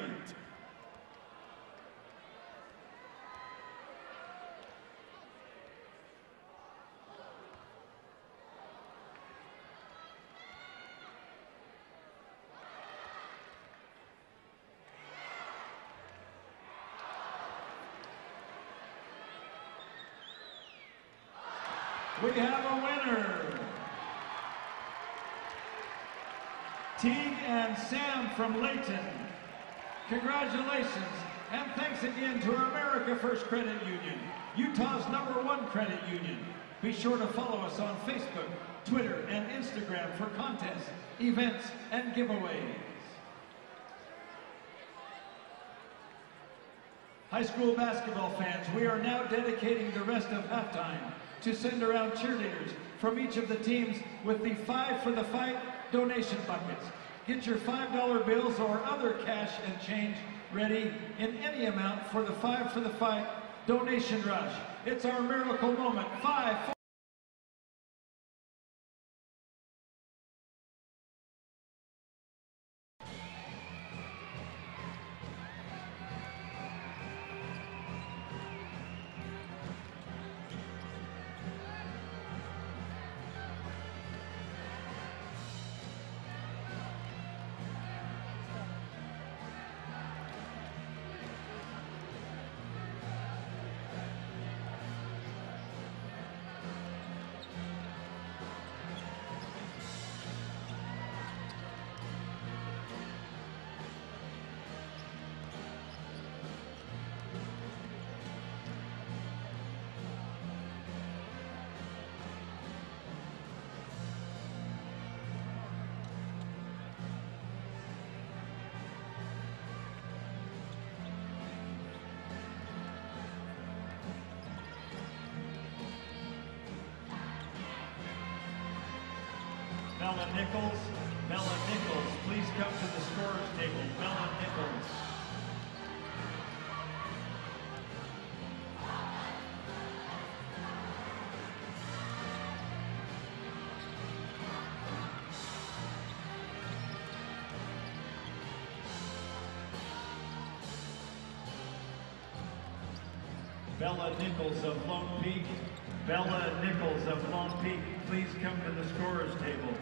We have a winner. Teague and Sam from Layton. Congratulations, and thanks again to our America First Credit Union, Utah's #1 credit union. Be sure to follow us on Facebook, Twitter, and Instagram for contests, events, and giveaways. High school basketball fans, we are now dedicating the rest of halftime to send around cheerleaders from each of the teams with the 5 for the Fight donation buckets. Get your $5 bills or other cash and change ready in any amount for the 5 for the Fight donation rush. It's our miracle moment. 5, 4. Bella Nichols, please come to the scorer's table. Bella Nichols. Bella Nichols of Lone Peak. Bella Nichols of Lone Peak, please come to the scorer's table.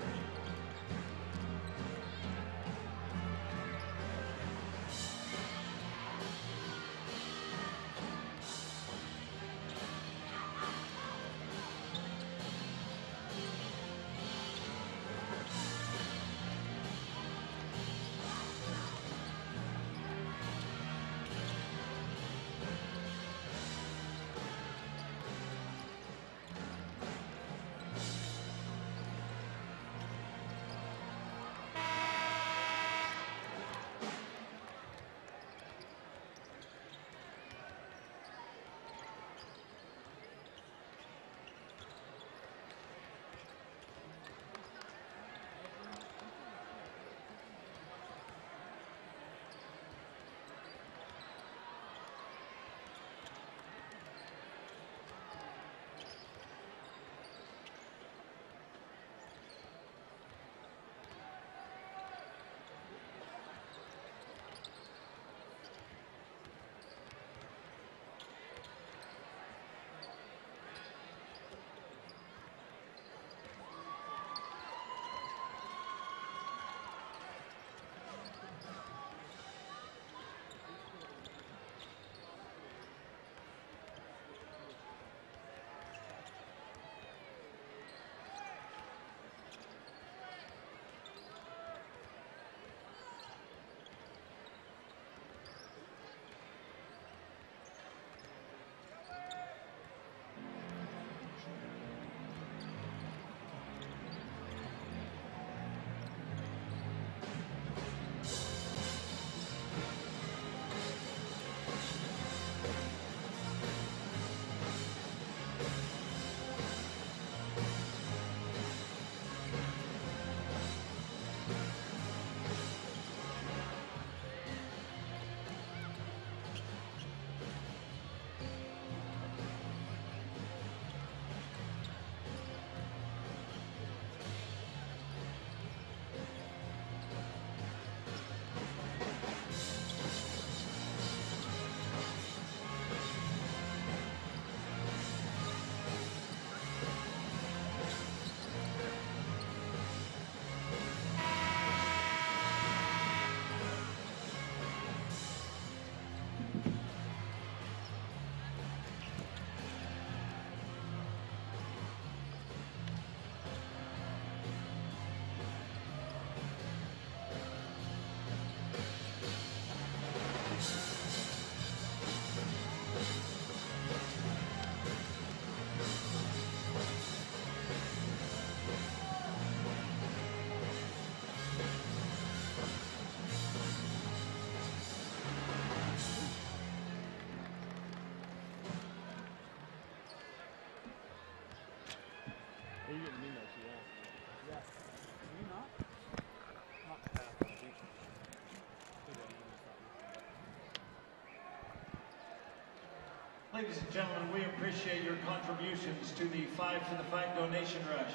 Ladies and gentlemen, we appreciate your contributions to the Five for the Fight donation rush.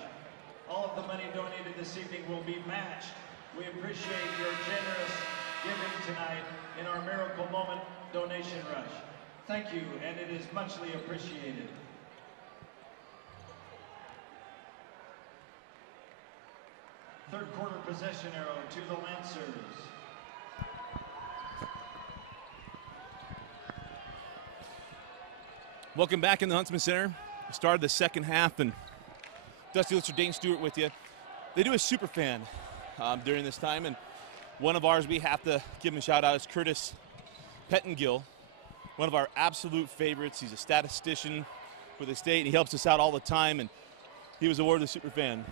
All of the money donated this evening will be matched. We appreciate your generous giving tonight in our Miracle Moment donation rush. Thank you, and it is muchly appreciated. Third quarter possession arrow to the Lancers. Welcome back in the Huntsman Center. We started the second half, and Dusty Lister, Dane Stewart with you. They do a super fan during this time, and one of ours we have to give him a shout out is Curtis Pettengill, one of our absolute favorites. He's a statistician for the state, and he helps us out all the time, and he was awarded a super fan.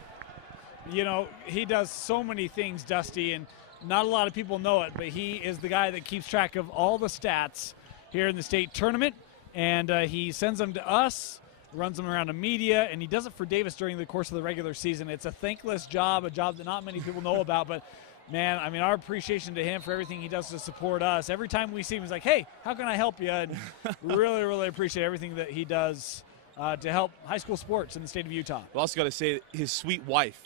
You know, he does so many things, Dusty, and not a lot of people know it, but he is the guy that keeps track of all the stats here in the state tournament, and he sends them to us, runs them around the media, and he does it for Davis during the course of the regular season. It's a thankless job, a job that not many people know about, but man, I mean, our appreciation to him for everything he does to support us. Every time we see him, he's like, hey, how can I help you? And really, really appreciate everything that he does to help high school sports in the state of Utah. We also got to say his sweet wife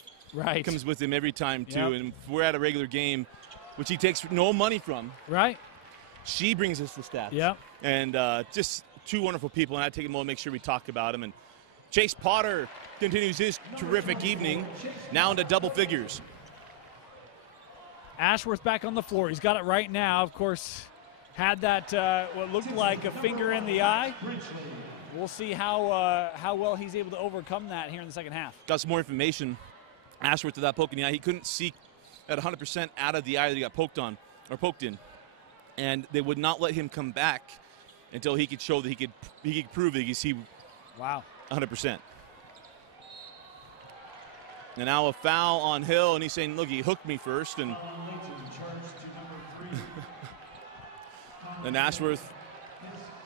comes with him every time, too. Yep. And if we're at a regular game, which he takes no money from. Right. She brings us the stats. Yep. And just two wonderful people, and I take a moment to make sure we talk about them. And Chase Potter continues his terrific evening, now into double figures. Ashworth back on the floor. He's got it right now. Of course, had that what looked like a finger in the eye. We'll see how well he's able to overcome that here in the second half. Got some more information. Ashworth to that poke in the eye. He couldn't see at 100% out of the eye that he got poked in, and they would not let him come back until he could show that he could prove that he could see. Wow. 100%. And now a foul on Hill, and he's saying, look, he hooked me first. And then Ashworth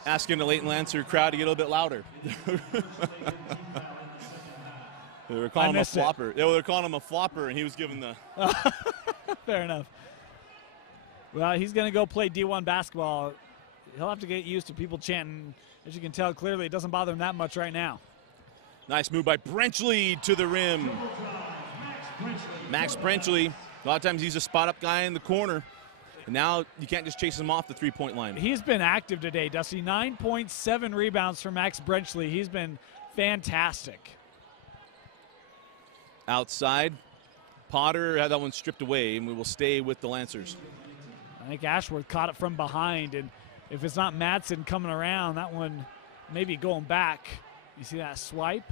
asking the Layton Lancer crowd to get a little bit louder. They were calling him a flopper. They were calling him a flopper, and he was giving the. Fair enough. Well, he's going to go play D1 basketball. He'll have to get used to people chanting. As you can tell, clearly it doesn't bother him that much right now. Nice move by Brenchley to the rim. Max Brenchley, a lot of times he's a spot-up guy in the corner. And now you can't just chase him off the three-point line. He's been active today, Dusty. 9.7 rebounds for Max Brenchley. He's been fantastic. Outside, Potter had that one stripped away, and we will stay with the Lancers. I think Ashworth caught it from behind, and if it's not Madsen coming around, that one maybe going back. You see that swipe?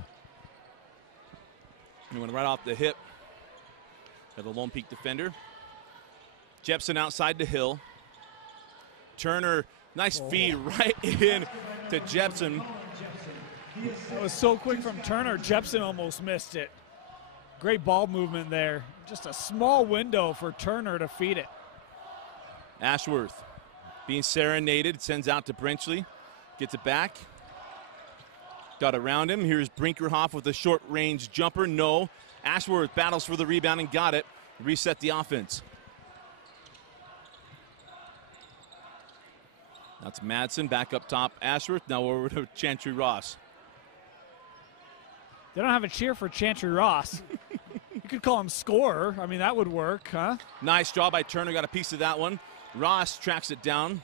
He went right off the hip of the Lone Peak defender. Jepson outside to Hill. Turner, nice feed right in to Jepson. That was so quick from Turner. Jepson almost missed it. Great ball movement there. Just a small window for Turner to feed it. Ashworth being serenaded, sends out to Brenchley. Gets it back. Got around him. Here's Brinkerhoff with a short-range jumper. No. Ashworth battles for the rebound and got it. Reset the offense. That's Madsen back up top. Ashworth now over to Chantry Ross. They don't have a cheer for Chantry Ross. You could call him scorer. I mean, that would work, huh? Nice draw by Turner. Got a piece of that one. Ross tracks it down.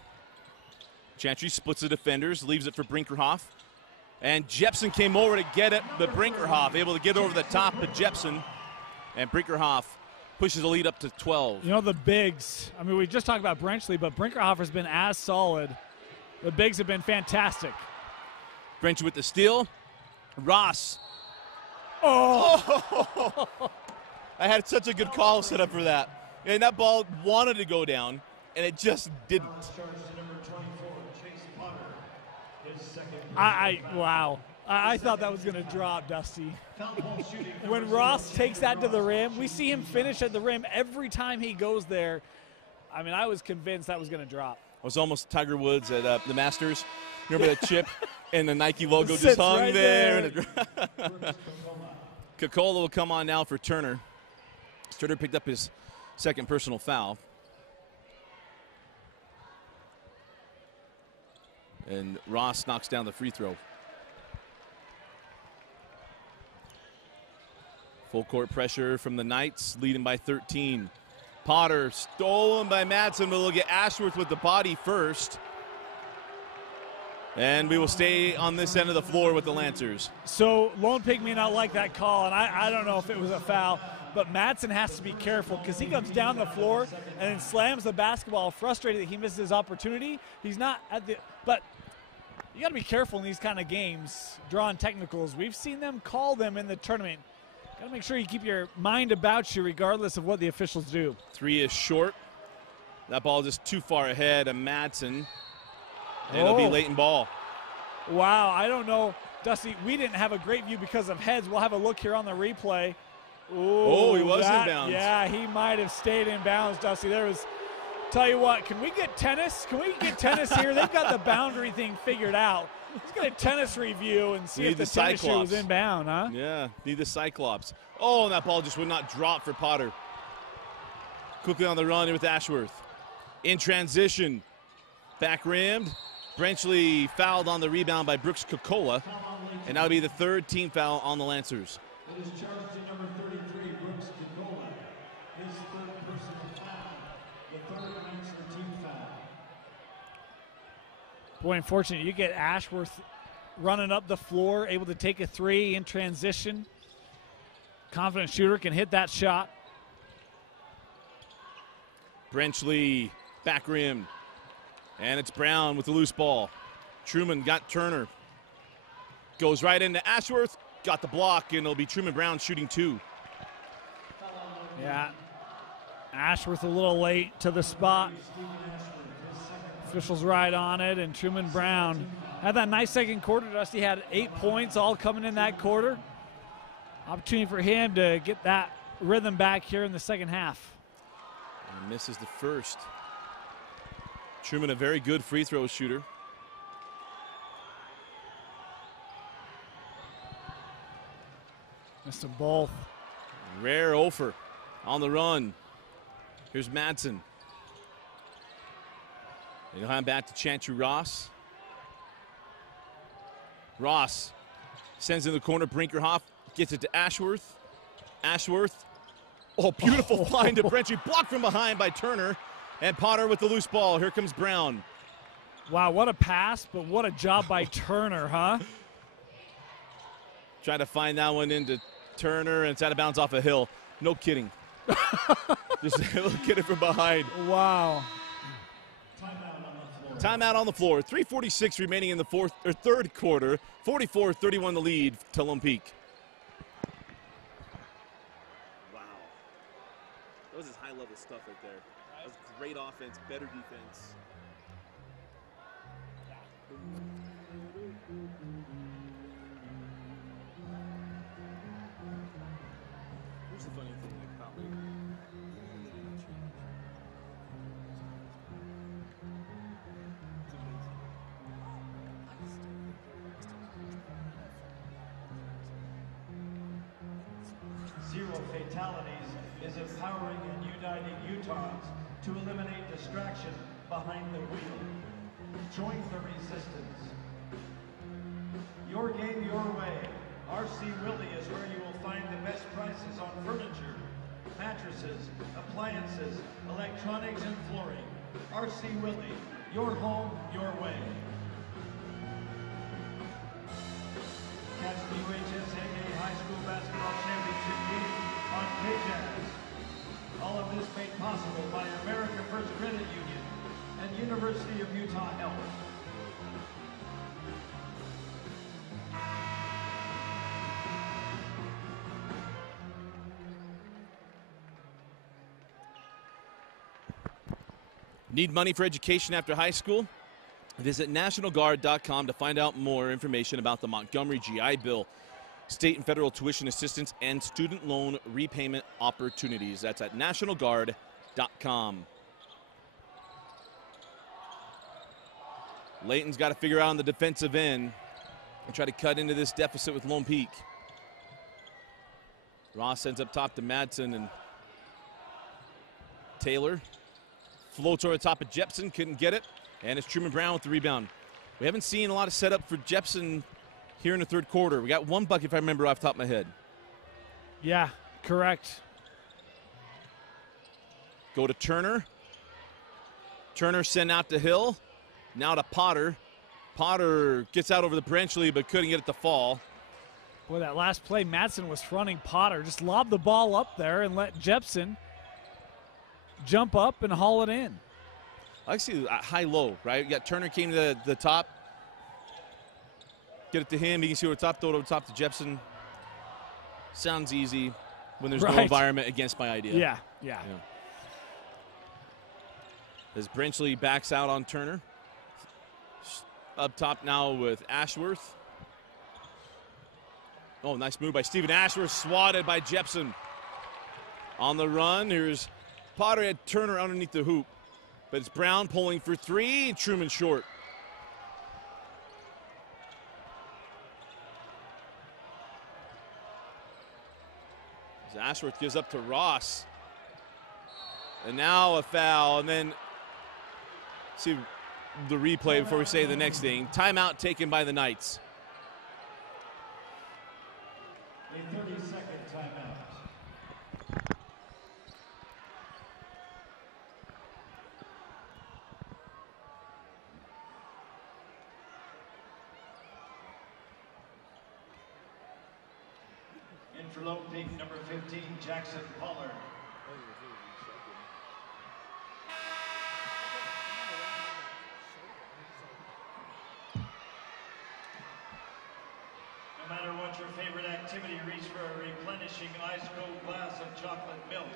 Chantry splits the defenders, leaves it for Brinkerhoff. And Jepson came over to get it, but Brinkerhoff able to get over the top of Jepson. And Brinkerhoff pushes the lead up to 12. You know, the bigs, I mean, we just talked about Brenchley, but Brinkerhoff has been as solid. The bigs have been fantastic. Brenchley with the steal. Ross. Oh! I had such a good call set up for that. And that ball wanted to go down, and it just didn't. Wow. I thought that was going to drop, Dusty. When Ross takes that to the rim, we see him finish at the rim every time he goes there. I mean, I was convinced that was going to drop. It was almost Tiger Woods at the Masters. Remember that chip and the Nike logo Sits just hung right there. Kokola will come on now for Turner. Turner picked up his second personal foul. And Ross knocks down the free throw. Full court pressure from the Knights, leading by 13. Potter stolen by Madsen, but we'll get Ashworth with the body first. And we will stay on this end of the floor with the Lancers. So Lone Pig may not like that call, and I don't know if it was a foul, but Madsen has to be careful because he comes down the floor and then slams the basketball, frustrated that he misses his opportunity. He's not at the, but you got to be careful in these kind of games, drawing technicals. We've seen them call them in the tournament. Got to make sure you keep your mind about you regardless of what the officials do. Three is short. That ball just too far ahead of Madsen. And it'll be Layton ball. Wow, I don't know. Dusty, we didn't have a great view because of heads. We'll have a look here on the replay. Ooh, he was in bounds. Yeah, he might have stayed in bounds, Dusty. There was, tell you what, can we get tennis? Can we get tennis here? They've got the boundary thing figured out. Let's get a tennis review and see if the tennis shoe was inbound, huh? Yeah, need the Cyclops. Oh, and that ball just would not drop for Potter. Quickly on the run here with Ashworth. In transition, back rimmed. Brenchley fouled on the rebound by Brooks Kokola, and that'll be the third team foul on the Lancers. It is charged to number 33, Brooks Kokola. His third personal foul, the third Lancer team foul. Boy, unfortunate, you get Ashworth running up the floor, able to take a three in transition. Confident shooter can hit that shot. Brenchley back rim. And it's Brown with the loose ball. Truman got Turner. Goes right into Ashworth. Got the block, and it'll be Truman Brown shooting two. Yeah. Ashworth a little late to the spot. Officials right on it, and Truman Brown had that nice second quarter. Dusty had 8 points all coming in that quarter. Opportunity for him to get that rhythm back here in the second half. And misses the first. Truman, a very good free throw shooter. Missed them both. Rare Ofer on the run. Here's Madsen. They'll hand back to Chantry Ross. Ross sends in the corner. Brinkerhoff gets it to Ashworth. Ashworth. Oh, beautiful find to Brenchley. Blocked from behind by Turner. And Potter with the loose ball. Here comes Brown. Wow, what a pass, but what a job by Turner, huh? Trying to find that one into Turner, and it's out of bounds off a hill. No kidding. Just look at it from behind. Wow. Timeout on the floor. 3:46 remaining in the third quarter. 44-31 the lead to Lone Peak. Wow. That was his high-level stuff right there. That was great offense, better defense. Here's the funny thing, like probably. Zero fatalities is empowering and uniting Utahns to eliminate distraction behind the wheel. Join the resistance. Your game, your way. RC Willey is where you will find the best prices on furniture, mattresses, appliances, electronics, and flooring. RC Willey, your home, your way. Catch the UHSAA High School Basketball Championship game on KJazz. All of this made possible by America First Credit Union and University of Utah Health. Need money for education after high school? Visit NationalGuard.com to find out more information about the Montgomery GI Bill, state and federal tuition assistance, and student loan repayment opportunities. That's at NationalGuard.com. Layton's got to figure out on the defensive end and try to cut into this deficit with Lone Peak. Ross sends up top to Madsen, and Taylor floats over the top of Jepson, couldn't get it. And it's Truman Brown with the rebound. We haven't seen a lot of setup for Jepson here in the third quarter. We got one bucket, if I remember off the top of my head. Yeah, correct. Go to Turner. Turner sent out to Hill. Now to Potter. Potter gets out over the Brenchley, but couldn't get it to fall. Boy, that last play, Madsen was fronting Potter. Just lob the ball up there and let Jepson jump up and haul it in. I see high-low, right? You got Turner came to the top. Get it to him. You can see over the top, throw it over the top to Jepson. Sounds easy when there's no environment against my idea. Yeah. As Brenchley backs out on Turner. Up top now with Ashworth. Oh, nice move by Stephen Ashworth, swatted by Jepson. On the run, here's Potter had Turner underneath the hoop. But it's Brown pulling for three, Truman short. As Ashworth gives up to Ross. And now a foul, and then see the replay before we say the next thing. Timeout taken by the Knights. A 30-second timeout. In for Lone Peak, number 15, Jackson Pollard. No matter what your favorite activity, reach for a replenishing ice-cold glass of chocolate milk.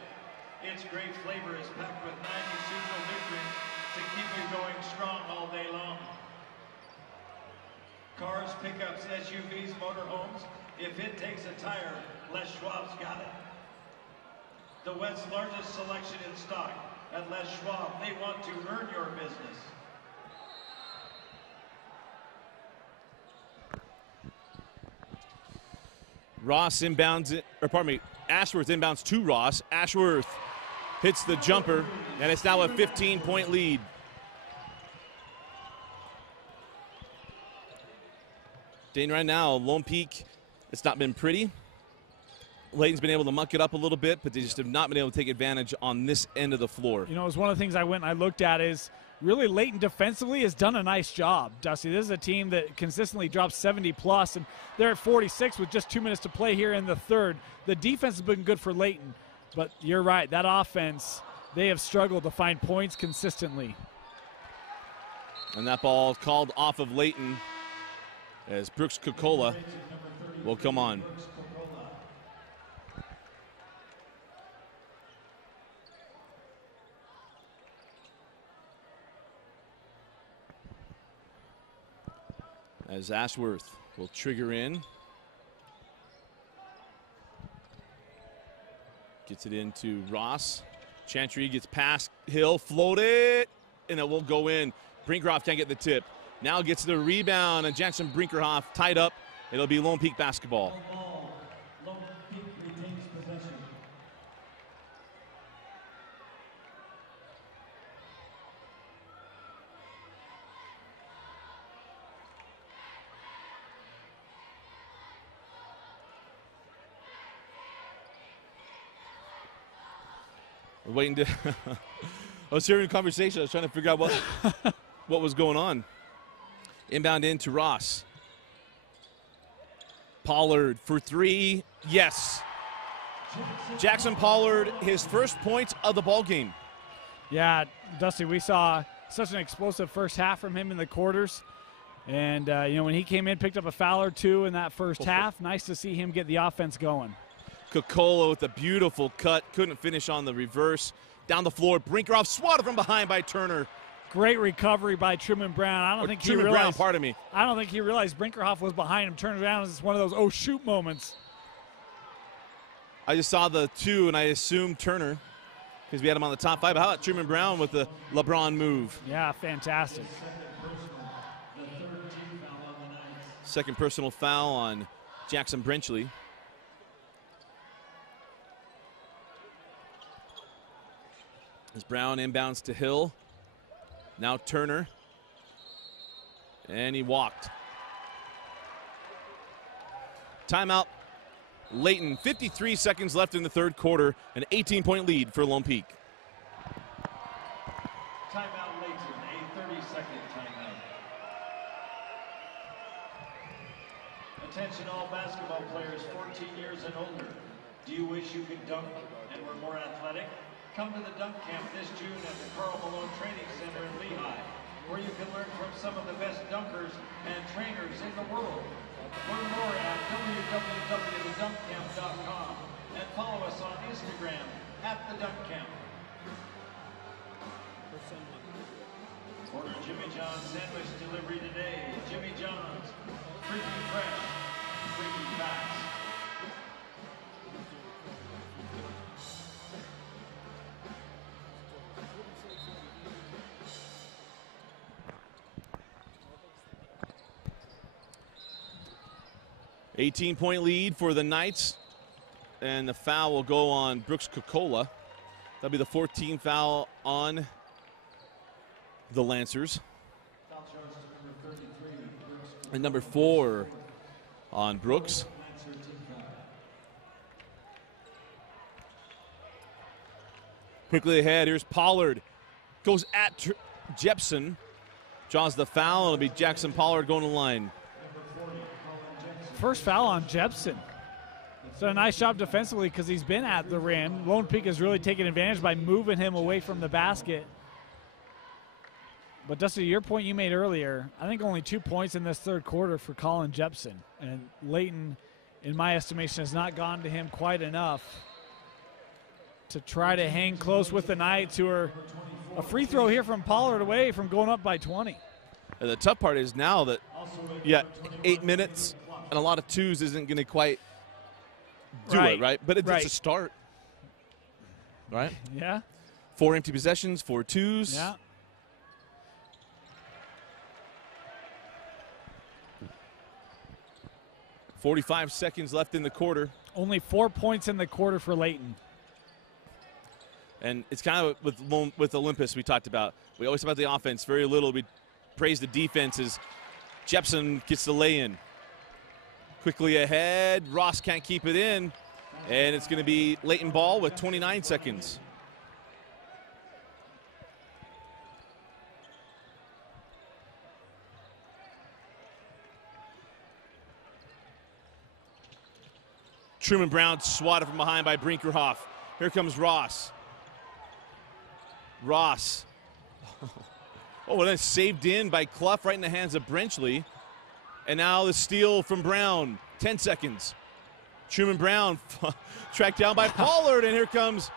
Its great flavor is packed with 90 essential nutrients to keep you going strong all day long. Cars, pickups, SUVs, motorhomes, if it takes a tire, Les Schwab's got it. The West's largest selection in stock at Les Schwab. They want to earn your business. Ross inbounds it, or pardon me, Ashworth inbounds to Ross. Ashworth hits the jumper, and it's now a 15-point lead. Dane, right now, Lone Peak, it's not been pretty. Layton's been able to muck it up a little bit, but they just have not been able to take advantage on this end of the floor. You know, it was one of the things I went and I looked at is really Layton defensively has done a nice job, Dusty. This is a team that consistently drops 70+, and they're at 46 with just 2 minutes to play here in the third. The defense has been good for Layton, but you're right, that offense, they have struggled to find points consistently. And that ball called off of Layton as Brooks Kokola will come on. As Ashworth will trigger in. Gets it into Ross. Chantry gets past Hill, float it, and it won't go in. Brinkerhoff can't get the tip. Now gets the rebound, and Jackson Brinkerhoff tied up. It'll be Lone Peak basketball. Lone Peak retains possession. We're waiting to. I was hearing a conversation. I was trying to figure out what was going on. Inbound into Ross. Pollard for three. Yes. Jackson Pollard, his first points of the ball game. Yeah, Dusty, we saw such an explosive first half from him in the quarters. And, you know, when he came in, picked up a foul or two in that first half. Nice to see him get the offense going. Kokola with a beautiful cut. Couldn't finish on the reverse. Down the floor, Brinkerhoff swatted from behind by Turner. Great recovery by Truman Brown. I don't think he realized Brinkerhoff was behind him. Turns around, it's one of those oh shoot moments. I just saw the two, and I assumed Turner because we had him on the top five. How about Truman Brown with the LeBron move? Yeah, fantastic. Second personal foul on Jackson Brenchley. As Brown inbounds to Hill. Now Turner. And he walked. Timeout. Layton, 53 seconds left in the third quarter, an 18-point lead for Lone Peak. Timeout Layton, a 30-second timeout. Attention all basketball players 14 years and older. Do you wish you could dunk and were more athletic? Come to the dunk camp this June at the Carl Malone Training Center in Lehigh, where you can learn from some of the best dunkers and trainers in the world. Learn more at www.thedunkcamp.com and follow us on Instagram @thedunkcamp. Order Jimmy John's sandwich delivery today. Jimmy John's, freaking fresh, freaking fast. $18-point lead for the Knights, and the foul will go on Brooks Kokola. That'll be the 14th foul on the Lancers. And number 4 on Brooks. Quickly ahead, here's Pollard. Goes at Jepson. Draws the foul, it'll be Jackson Pollard going to the line. First foul on Jepson. So a nice job defensively because he's been at the rim. Lone Peak has really taken advantage by moving him away from the basket. But Dusty, your point you made earlier, I think only 2 points in this third quarter for Colin Jepson. And Layton, in my estimation, has not gone to him quite enough to try to hang close with the Knights, who are a free throw here from Pollard away from going up by 20. And the tough part is now that, 8 minutes and a lot of twos isn't going to quite do it, right? But it's a start, right? Yeah. 4 empty possessions, 4 twos. Yeah. .45 seconds left in the quarter. Only 4 points in the quarter for Layton. And it's kind of with Olympus we talked about. We always talk about the offense, very little. We praise the defense as Jepson gets the lay-in. Quickly ahead, Ross can't keep it in, and it's going to be Layton ball with 29 seconds. Truman Brown swatted from behind by Brinkerhoff. Here comes Ross. Ross. Oh, and then saved in by Clough right in the hands of Brenchley. And now the steal from Brown. 10 seconds. Truman Brown tracked down by Pollard, and here comes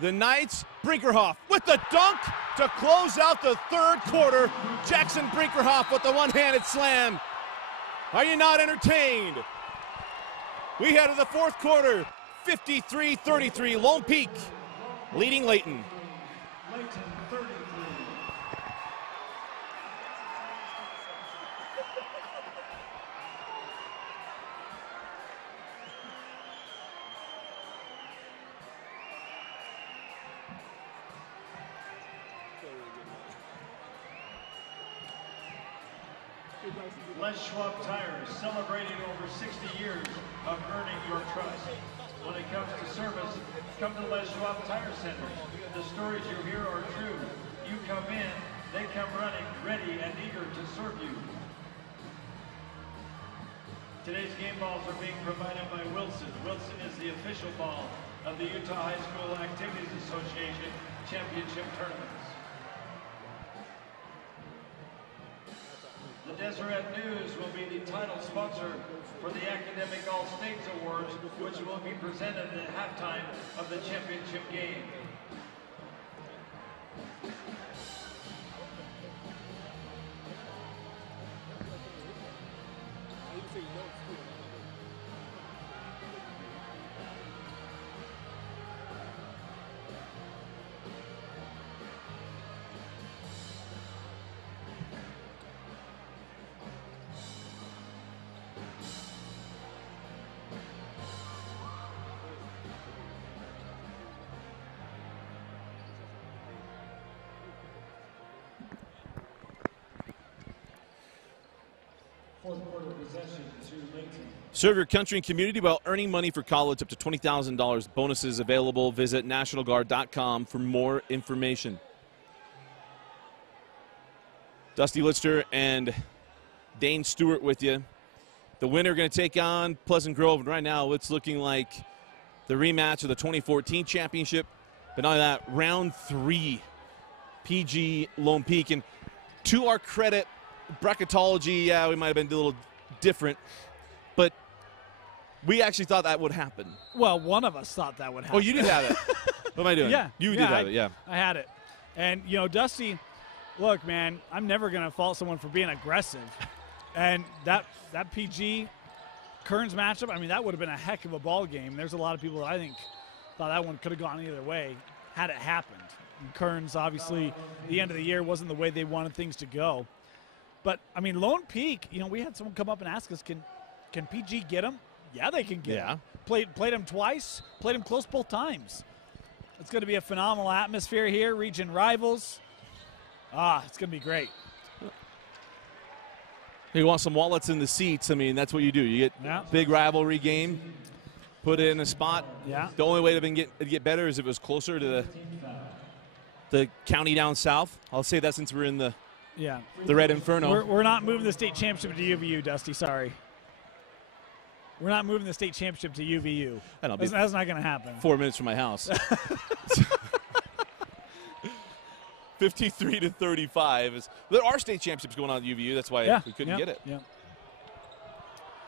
the Knights. Brinkerhoff with the dunk to close out the third quarter. Jackson Brinkerhoff with the one-handed slam. Are you not entertained? We head to the fourth quarter, 53-33, Lone Peak leading Layton. Layton 33. Les Schwab Tires, celebrating over 60 years of earning your trust. When it comes to service, come to Les Schwab Tire Center. The stories you hear are true. You come in, they come running, ready and eager to serve you. Today's game balls are being provided by Wilson. Wilson is the official ball of the Utah High School Activities Association Championship Tournaments. The Deseret News will be the title sponsor for the Academic All-States Awards, which will be presented at halftime of the championship game. Serve your country and community while earning money for college, up to $20,000. Bonuses available. Visit nationalguard.com for more information. Dusty Lister and Dane Stewart with you. The winner going to take on Pleasant Grove. And right now it's looking like the rematch of the 2014 championship. But not only that, round 3, PG Lone Peak. And to our credit, bracketology, yeah, we might have been a little different. But we actually thought that would happen. Well, one of us thought that would happen. Oh, you did have it. What am I doing? Yeah. You did have it, yeah. I had it. And, you know, Dusty, look, man, I'm never going to fault someone for being aggressive. And that PG Kearns matchup, I mean, that would have been a heck of a ball game. There's a lot of people that I think thought that one could have gone either way had it happened. And Kearns, obviously, the end of the year wasn't the way they wanted things to go. But, I mean, Lone Peak, you know, we had someone come up and ask us, can PG get him? Yeah, they can get him. Played him twice, played him close both times. It's going to be a phenomenal atmosphere here, region rivals. It's going to be great. You want some wallets in the seats, I mean, that's what you do. You get big rivalry game, put it in a spot. Yeah. The only way to get better is if it was closer to the county down south. I'll say that since we're in the Red Inferno. We're not moving the state championship to UVU, Dusty, sorry. We're not moving the state championship to UVU. That's not going to happen. 4 minutes from my house. 53-35. There are state championships going on at UVU. That's why we couldn't get it. Yeah.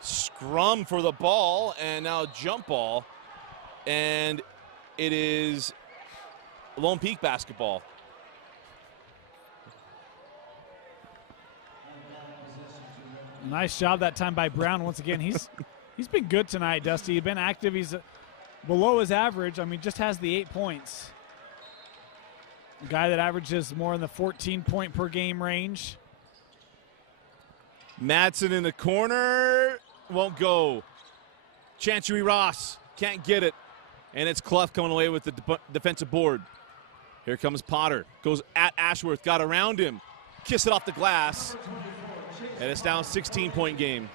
Scrum for the ball, and now jump ball. And it is Lone Peak basketball. Nice job that time by Brown once again. He's been good tonight, Dusty. He's been active. He's below his average. I mean, just has the 8 points. A guy that averages more in the 14-point per game range. Madsen in the corner. Won't go. Chancery Ross can't get it. And it's Clough coming away with the defensive board. Here comes Potter. Goes at Ashworth. Got around him. Kiss it off the glass. And it's now a 16-point game.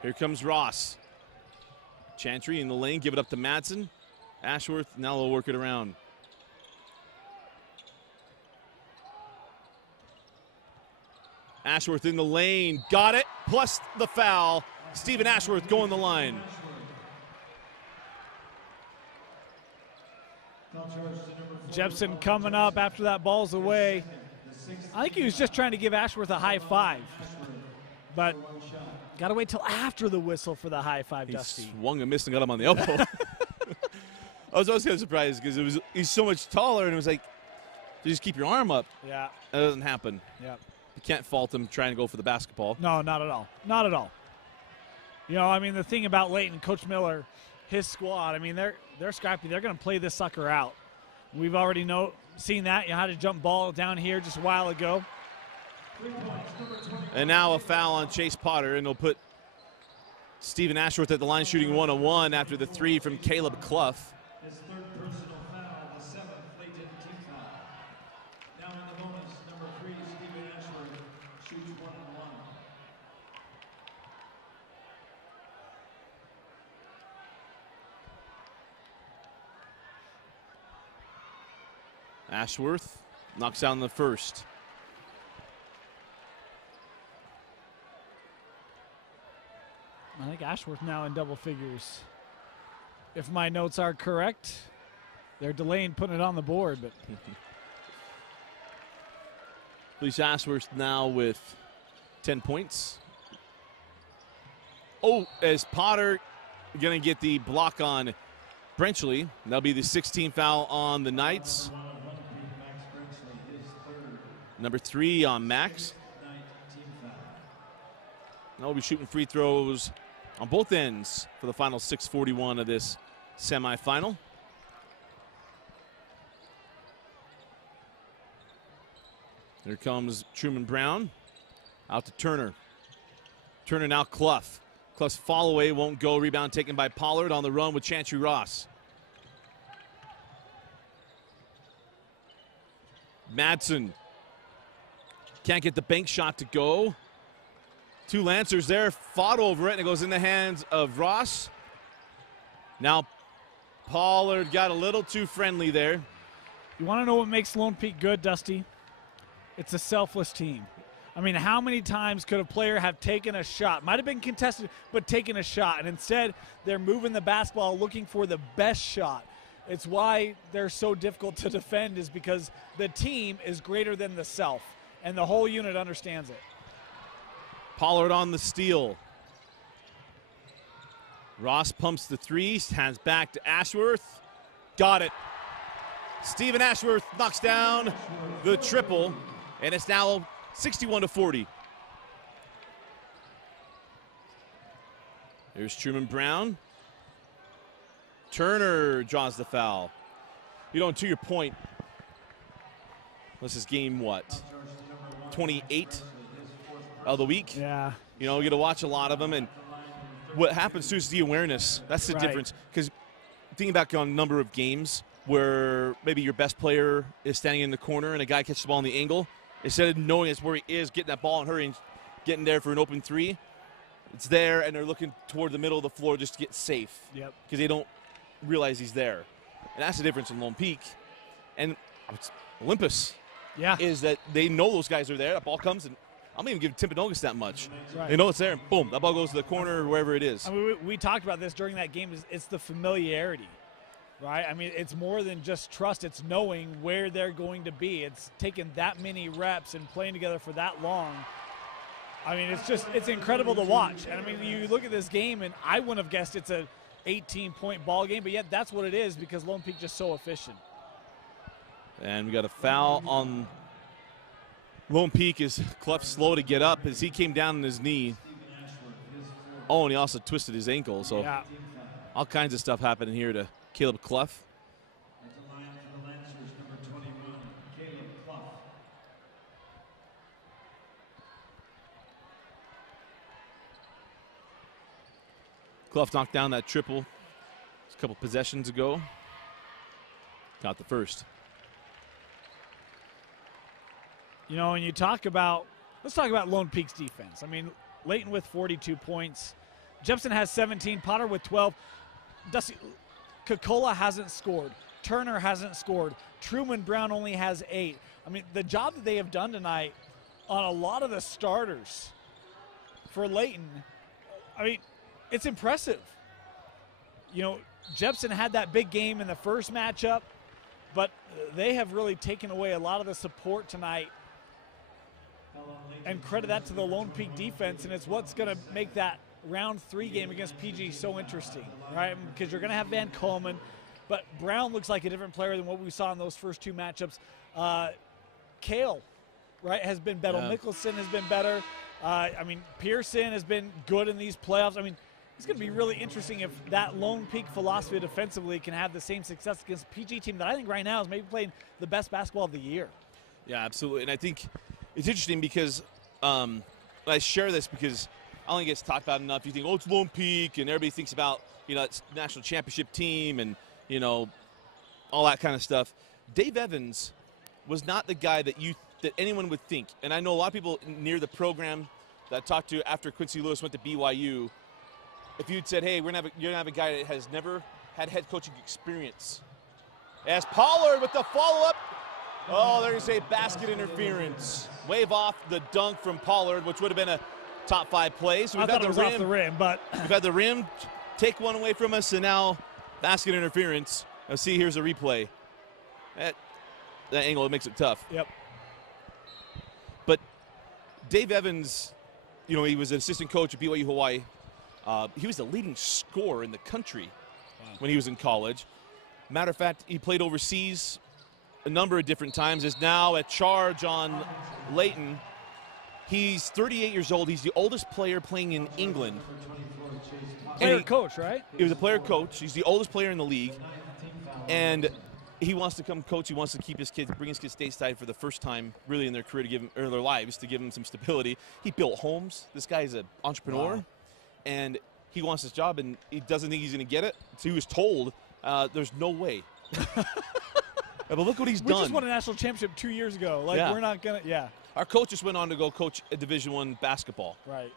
Here comes Ross. Chantry in the lane. Give it up to Madsen. Ashworth, now they'll work it around. Ashworth in the lane, got it, plus the foul. Stephen Ashworth going the line. Jepson coming up after that ball's away. I think he was just trying to give Ashworth a high five, but got to wait till after the whistle for the high five, Dusty. He swung and missed and got him on the elbow. I was always kind of surprised because he's so much taller, and it was like, you just keep your arm up. Yeah. That doesn't happen. Yeah. You can't fault him trying to go for the basketball. No, not at all. Not at all. You know, I mean, the thing about Layton, Coach Miller, his squad, I mean, they're scrappy. They're going to play this sucker out. We've already seen that. You had a jump ball down here just a while ago. And now a foul on Chase Potter, and they'll put Stephen Ashworth at the line shooting 1-on-1 after the 3 from Caleb Clough. His third personal foul, the 7th Layton team foul. Now in the bonus, number 3, Stephen Ashworth shoots 1-on-1. Ashworth knocks down the first. I think Ashworth now in double figures. If my notes are correct, they're delaying putting it on the board. But Felice Ashworth now with 10 points. Oh, as Potter going to get the block on Brenchley. That'll be the 16th foul on the Knights. Number 3 on Max. Now we'll be shooting free throws on both ends for the final 6:41 of this semifinal. Here comes Truman Brown out to Turner. Turner now Clough. Clough's fall away won't go. Rebound taken by Pollard on the run with Chantry Ross. Madsen Can't get the bank shot to go. Two Lancers there, fought over it, and it goes in the hands of Ross. Now Pollard got a little too friendly there. You want to know what makes Lone Peak good, Dusty? It's a selfless team. I mean, how many times could a player have taken a shot? Might have been contested, but taken a shot. And instead, they're moving the basketball, looking for the best shot. It's why they're so difficult to defend, is because the team is greater than the self. And the whole unit understands it. Pollard on the steal. Ross pumps the three, hands back to Ashworth. Got it. Stephen Ashworth knocks down the triple, and it's now 61-40. Here's Truman Brown. Turner draws the foul. You know, to your point, this is game what? 28 of the week. Yeah. You know, you get to watch a lot of them, and what happens too is the awareness. That's the difference. Because thinking back on a number of games where maybe your best player is standing in the corner and a guy catches the ball on the angle, instead of knowing it's where he is, getting that ball and hurrying, getting there for an open three, it's there, and they're looking toward the middle of the floor just to get safe. Yep. Because they don't realize he's there. And that's the difference in Lone Peak. And Olympus is that they know those guys are there. That ball comes, and I'm not even giving Timpanogos that much. Right. They know it's there, and boom, that ball goes to the corner or wherever it is. I mean, we talked about this during that game. It's the familiarity, right? I mean, it's more than just trust. It's knowing where they're going to be. It's taking that many reps and playing together for that long. I mean, it's incredible to watch. And, I mean, you look at this game, and I wouldn't have guessed it's a 18-point ball game, but yet that's what it is because Lone Peak just so efficient. And we got a foul on Lone Peak. Is Clough slow to get up as he came down on his knee. Oh, and he also twisted his ankle. So all kinds of stuff happening here to Caleb Clough. Clough knocked down that triple a couple possessions ago. Got the first. You know, when you talk about, let's talk about Lone Peak's defense. I mean, Layton with 42 points. Jepson has 17, Potter with 12. Dusty, Kokola hasn't scored. Turner hasn't scored. Truman Brown only has 8. I mean, the job that they have done tonight on a lot of the starters for Layton, I mean, it's impressive. You know, Jepson had that big game in the first matchup, but they have really taken away a lot of the support tonight. And credit that to the Lone Peak defense, and it's what's going to make that round 3 game against PG so interesting, right? Because you're going to have Van Coleman, but Brown looks like a different player than what we saw in those first 2 matchups. Kale, right, has been better. Yeah. Mickelson has been better. I mean, Pearson has been good in these playoffs. I mean, it's going to be really interesting if that Lone Peak philosophy defensively can have the same success against a PG team that I think right now is maybe playing the best basketball of the year. Yeah, absolutely. And I think it's interesting because I share this because I don't think it's talked about enough. You think, oh, it's Lone Peak, and everybody thinks about, you know, it's national championship team and, you know, all that kind of stuff. Dave Evans was not the guy that anyone would think. And I know a lot of people near the program that I talked to after Quincy Lewis went to BYU, if you'd said, hey, you're going to have a guy that has never had head coaching experience. As Pollard with the follow-up. Oh, there's a basket interference. Wave off the dunk from Pollard, which would have been a top 5 play. So we've got the rim. Off the rim, but we've got the rim take one away from us, and now basket interference. Now see, here's a replay. That angle, it makes it tough. Yep. But Dave Evans, you know, he was an assistant coach at BYU Hawaii. He was the leading scorer in the country when he was in college. Matter of fact, he played overseas a number of different times. Is now a charge on Layton. He's 38 years old. He's the oldest player playing in England. Player coach, right? He was a player coach. He's the oldest player in the league. And he wants to come coach. He wants to keep his kids, bring his kids stateside for the first time really in their career, to give them, or their lives, to give them some stability. He built homes. This guy is an entrepreneur. Wow. And he wants his job, and he doesn't think he's going to get it. So he was told, there's no way. But look what he's We done. just won a national championship 2 years ago. Like, Yeah. we're not going to, yeah. Our coach just went on to go coach a Division I basketball. Right.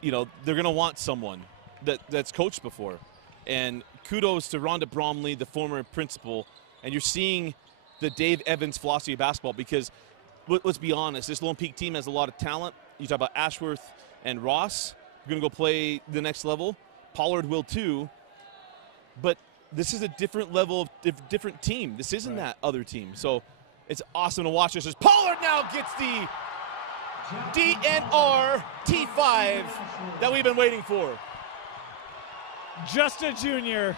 You know, they're going to want someone that's coached before. And kudos to Rhonda Bromley, the former principal. And you're seeing the Dave Evans philosophy of basketball because, let's be honest, this Lone Peak team has a lot of talent. You talk about Ashworth and Ross. We're going to go play the next level. Pollard will too. But this is a different level of different team. This isn't that other team. So it's awesome to watch this as Pollard now gets the DNR T5 that we've been waiting for. Just a junior.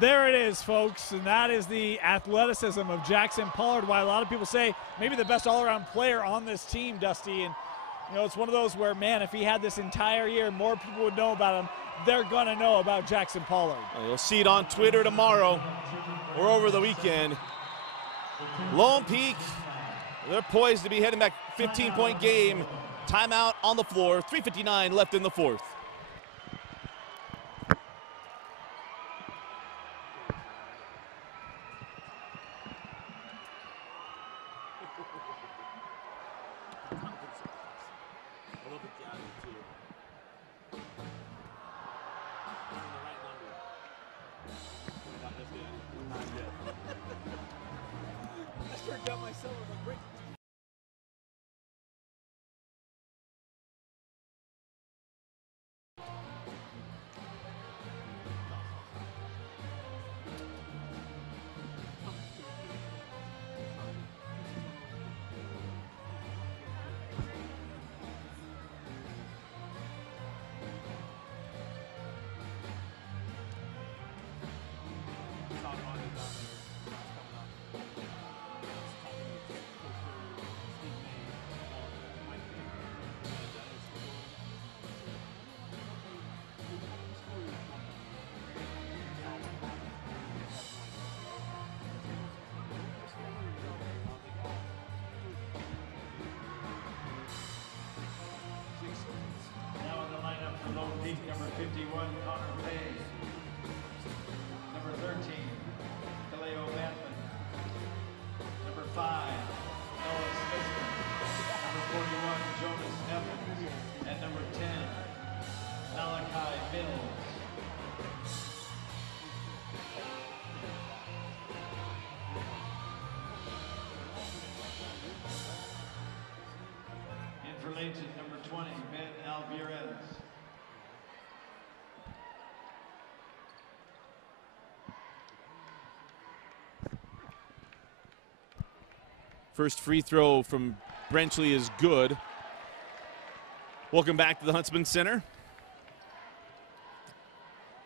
There it is, folks, and that is the athleticism of Jackson Pollard. Why a lot of people say maybe the best all-around player on this team, Dusty. And, you know, it's one of those where, man, if he had this entire year, more people would know about him. They're going to know about Jackson Pollard. You'll see it on Twitter tomorrow or over the weekend. Lone Peak, they're poised to be heading back 15-point game. Timeout on the floor, 3:59 left in the fourth. Now in the lineup for Lone Peak, number 51, Connor Fay. Number 13, Kaleo Batman. Number 5, Noah Smith. Number 41, Jonas Evans. And number 10, Malachi Mills. In for Layton, number 20, Ben Alvarez. First free throw from Brenchley is good. Welcome back to the Huntsman Center.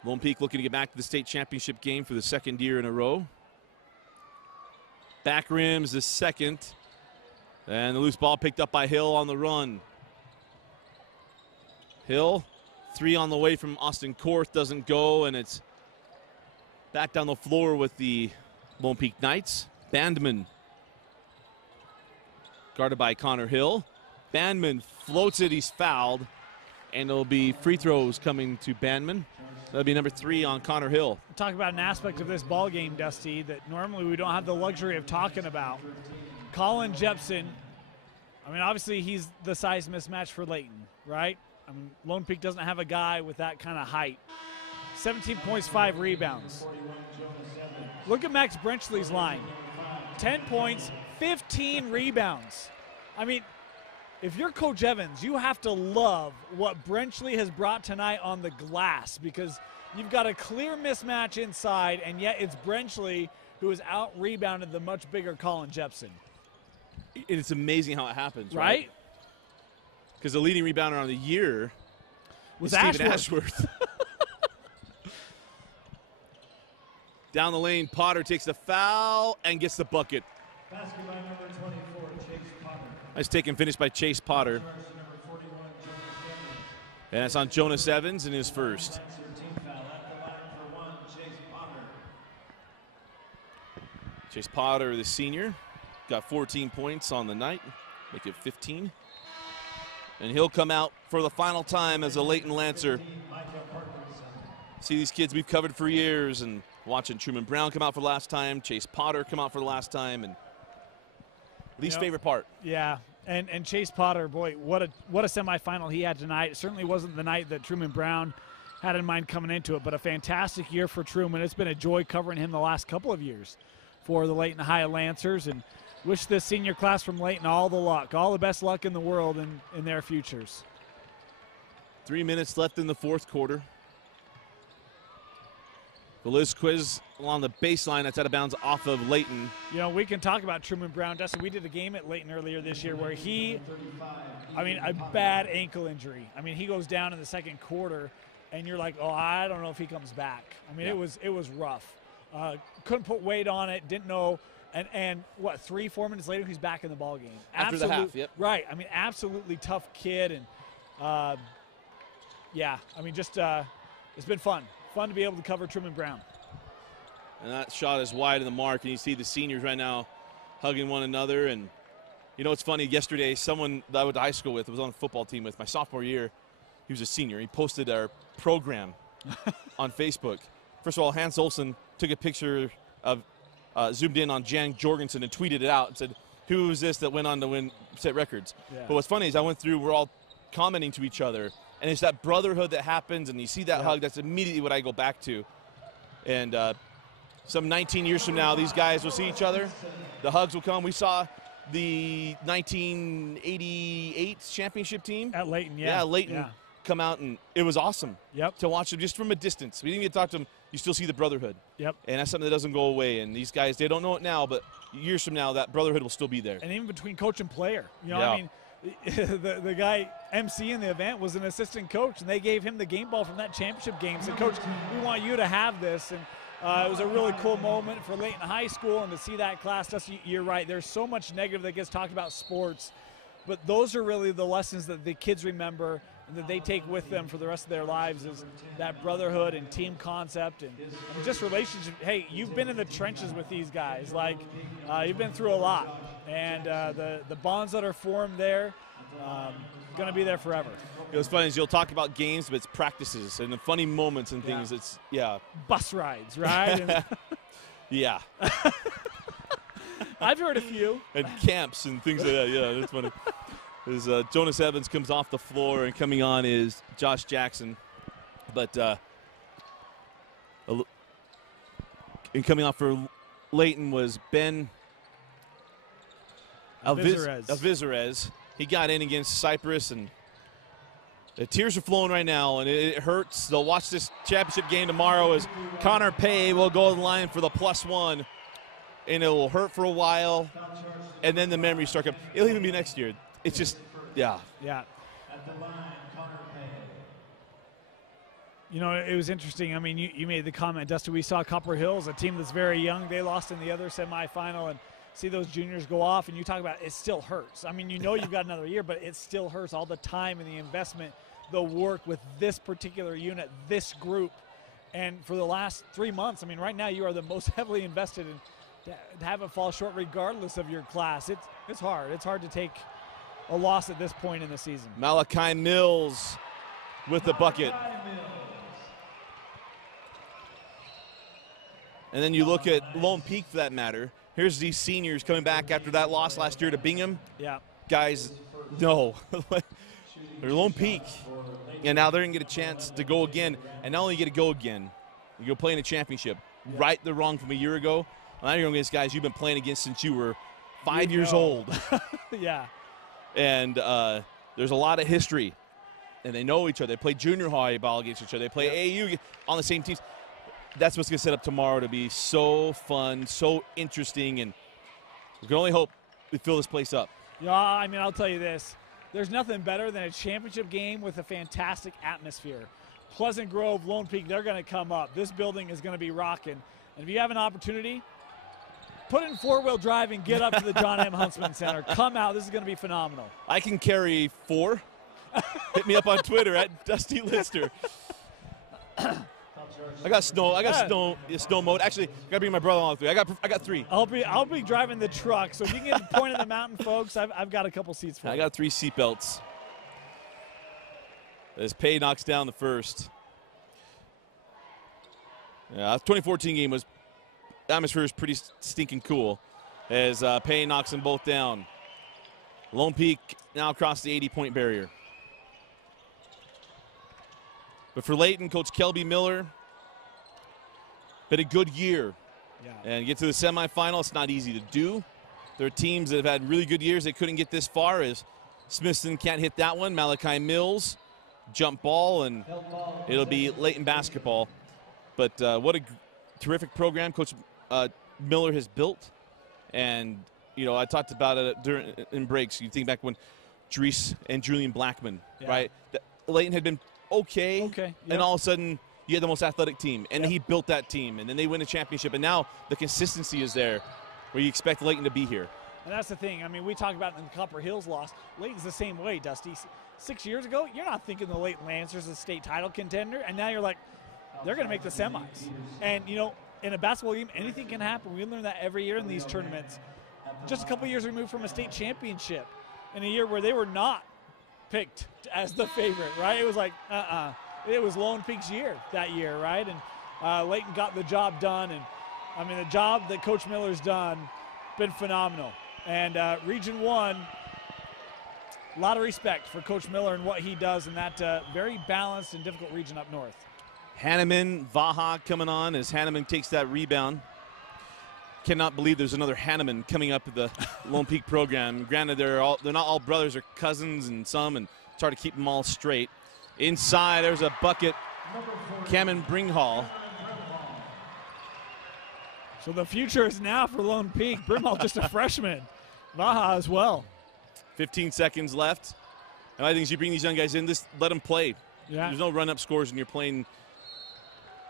Lone Peak looking to get back to the state championship game for the second year in a row. Back rims the second. And the loose ball picked up by Hill on the run. Hill, 3 on the way from Austin Korth, doesn't go, and it's back down the floor with the Lone Peak Knights. Bandman, guarded by Connor Hill. Bandman floats it, he's fouled, and it'll be free throws coming to Bandman. That'll be number 3 on Connor Hill. Talk about an aspect of this ball game, Dusty, that normally we don't have the luxury of talking about. Colin Jepson, I mean, obviously he's the size mismatch for Layton, right? I mean, Lone Peak doesn't have a guy with that kind of height. 17 points, 5 rebounds. Look at Max Brenchley's line. 10 points, 15 rebounds. I mean, if you're Coach Evans, you have to love what Brenchley has brought tonight on the glass because you've got a clear mismatch inside, and yet it's Brenchley who has out-rebounded the much bigger Colin Jepson. It's amazing how it happens, Right? Because the leading rebounder on the year Was is Stephen Ashworth. Down the lane, Potter takes the foul and gets the bucket. Basket by number 24, Chase Potter. Nice take and finish by Chase Potter. Number 41, Jonas Evans. And it's on Jonas Evans in his first. 13 foul at the line for 1, Chase Potter. Chase Potter, the senior, got 14 points on the night, make it 15. And he'll come out for the final time as a Layton Lancer. See these kids we've covered for years, and Watching Truman Brown come out for the last time, Chase Potter come out for the last time, and least favorite part. Yeah, and Chase Potter, boy, what a semifinal he had tonight. It certainly wasn't the night that Truman Brown had in mind coming into it, but a fantastic year for Truman. It's been a joy covering him the last couple of years for the Layton High Lancers, and wish this senior class from Layton all the luck, all the best luck in the world in their futures. 3 minutes left in the fourth quarter. The Liz quiz along the baseline, that's out of bounds off of Layton. You know, we can talk about Truman Brown. Dustin, we did a game at Layton earlier this year where a bad ankle injury. I mean, he goes down in the second quarter, and you're like, oh, I don't know if he comes back. I mean, it was rough. Couldn't put weight on it, didn't know. And what, 3-4 minutes later, he's back in the ball game. After the half, yep. Right. I mean, absolutely tough kid. And, yeah, I mean, just it's been fun. Fun to be able to cover Truman Brown. And that shot is wide of the mark, and you see the seniors right now hugging one another. And, you know, it's funny. Yesterday, someone that I went to high school with, was on the football team with my sophomore year. He was a senior. He posted our program on Facebook. First of all, Hans Olsen took a picture of zoomed in on Jan Jorgensen and tweeted it out and said, who is this that went on to win set records? Yeah. But what's funny is I went through, we're all commenting to each other, and it's that brotherhood that happens, and you see that hug, that's immediately what I go back to. And some 19 years from now, these guys will see each other. The hugs will come. We saw the 1988 championship team. At Layton, Yeah, Layton come out, and it was awesome to watch them just from a distance. We didn't get to talk to them. You still see the brotherhood. Yep. And that's something that doesn't go away. And these guys, they don't know it now, but years from now, that brotherhood will still be there. And even between coach and player. You know, I mean, the guy emceeing the event was an assistant coach, and they gave him the game ball from that championship game. So, Coach, we want you to have this. And it was a really cool moment for Layton High School, and to see that class, Dusty, you're right. There's so much negative that gets talked about sports, but those are really the lessons that the kids remember and that they take with them for the rest of their lives, is that brotherhood and team concept and just relationship. Hey, you've been in the trenches with these guys. Like, you've been through a lot. And the bonds that are formed there, going to be there forever. You know, what's funny is you'll talk about games, but it's practices and the funny moments and things. It's, bus rides, right? Yeah. I've heard a few. And camps and things like that. Yeah, that's funny. As Jonas Evans comes off the floor, and coming on is Josh Jackson. But and coming off for Layton was Ben Alvizarez. He got in against Cyprus, and the tears are flowing right now, and it hurts. They'll watch this championship game tomorrow as Connor Pay will go on the line for the +1, and it will hurt for a while, and then the memories start coming. It'll even be next year. It's just, yeah. You know, it was interesting. I mean, you made the comment, Dusty, we saw Copper Hills, a team that's very young. They lost in the other semifinal, and see those juniors go off, and you talk about it still hurts. I mean, you know you've got another year, but it still hurts. All the time and the investment, the work with this particular unit, this group. And for the last 3 months, I mean, right now you are the most heavily invested in to have it fall short regardless of your class. It's hard. It's hard to take a loss at this point in the season. Malachi Mills with the bucket. And then you look at Lone Peak for that matter. Here's these seniors coming back after that loss last year to Bingham. Yeah. Guys, no. They're Lone Peak. And now they're going to get a chance to go again. And not only get to go again, you go play in a championship. Yeah. Right the wrong from a year ago. Now you're against guys you've been playing against since you were 5 years old. Yeah. And there's a lot of history. And they know each other. They play junior high ball against each other. They play AAU on the same teams. That's what's going to set up tomorrow to be so fun, so interesting, and we can only hope we fill this place up. Yeah, I mean, I'll tell you this. There's nothing better than a championship game with a fantastic atmosphere. Pleasant Grove, Lone Peak, they're going to come up. This building is going to be rocking. And if you have an opportunity, put it in four-wheel drive and get up to the John M. Huntsman Center. Come out. This is going to be phenomenal. I can carry 4. Hit me up on Twitter at Dusty Lister. I got snow mode. Actually, gotta bring my brother along with me. I got 3. I'll be driving the truck, so if you can get to the point of the mountain, folks, I've got a couple seats for you. I got 3 seatbelts. As Pay knocks down the first. Yeah, the 2014 game was, the atmosphere was pretty stinking cool as Payne knocks them both down. Lone Peak now across the 80-point barrier. But for Layton, Coach Kelby Miller, been a good year. Yeah. And get to the semifinal, it's not easy to do. There are teams that have had really good years that couldn't get this far, as Smithson can't hit that one. Malachi Mills, jump ball, and it'll be Layton basketball. But what a terrific program Coach Miller has built. And, you know, I talked about it in breaks. You think back when Dries and Julian Blackman, right? Layton had been okay. Yep. And all of a sudden, you had the most athletic team. And he built that team. And then they win a championship. And now the consistency is there where you expect Layton to be here. And that's the thing. I mean, we talked about it in the Copper Hills loss. Layton's the same way, Dusty. 6 years ago, you're not thinking the Layton Lancers a state title contender. And now you're like, they're going to make the semis. And, you know, in a basketball game, anything can happen. We learn that every year in these tournaments. Just a couple years removed from a state championship in a year where they were not picked as the favorite, right? It was like, It was Lone Peak's year that year, right? And Layton got the job done. And, I mean, the job that Coach Miller's done, been phenomenal. And Region 1, a lot of respect for Coach Miller and what he does in that very balanced and difficult region up north. Hanneman, Vaha coming on as Hanneman takes that rebound. Cannot believe there's another Hanneman coming up at the Lone Peak program. Granted, they're not all brothers or cousins, and it's hard to keep them all straight. Inside, there's a bucket. Cameron Bringhall. So the future is now for Lone Peak. Brimhall just a freshman. Vaha as well. 15 seconds left. And I think as you bring these young guys in, just let them play. Yeah. There's no run-up scores when you're playing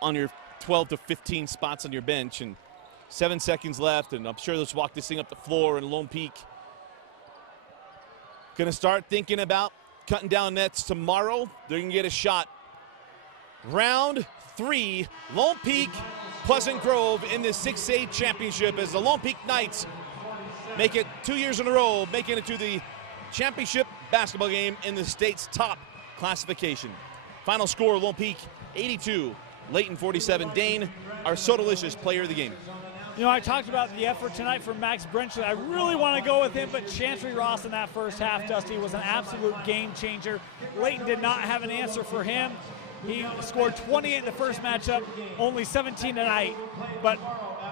on your 12 to 15 spots on your bench. And 7 seconds left, and I'm sure let's walk this thing up the floor. And Lone Peak going to start thinking about cutting down nets tomorrow. They're going to get a shot. Round 3, Lone Peak, Pleasant Grove in the 6A championship as the Lone Peak Knights make it 2 years in a row, making it to the championship basketball game in the state's top classification. Final score, Lone Peak 82, Layton 47. Dane, our so-delicious player of the game. You know, I talked about the effort tonight from Max Brenchley. I really want to go with him, but Chantry Ross in that first half, Dusty, was an absolute game changer. Layton did not have an answer for him. He scored 28 in the first matchup, only 17 tonight, but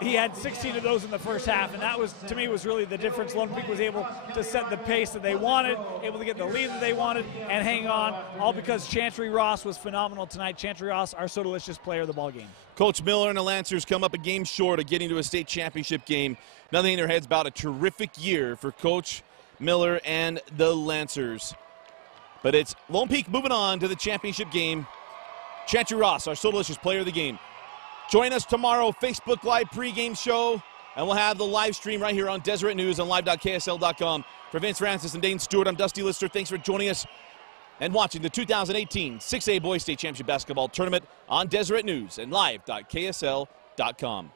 he had 16 of those in the first half, and that was, to me, was really the difference. Lone Peak was able to set the pace that they wanted, able to get the lead that they wanted, and hang on, all because Chantry Ross was phenomenal tonight. Chantry Ross, our so delicious player of the ball game. Coach Miller and the Lancers come up a game short of getting to a state championship game. Nothing in their heads about a terrific year for Coach Miller and the Lancers. But it's Lone Peak moving on to the championship game. Chantry Ross, our so delicious player of the game. Join us tomorrow, Facebook Live pregame show, and we'll have the live stream right here on Deseret News on live.ksl.com. For Vince Francis and Dane Stewart, I'm Dusty Lister. Thanks for joining us and watching the 2018 6A Boys State Championship Basketball Tournament on Deseret News and live.ksl.com.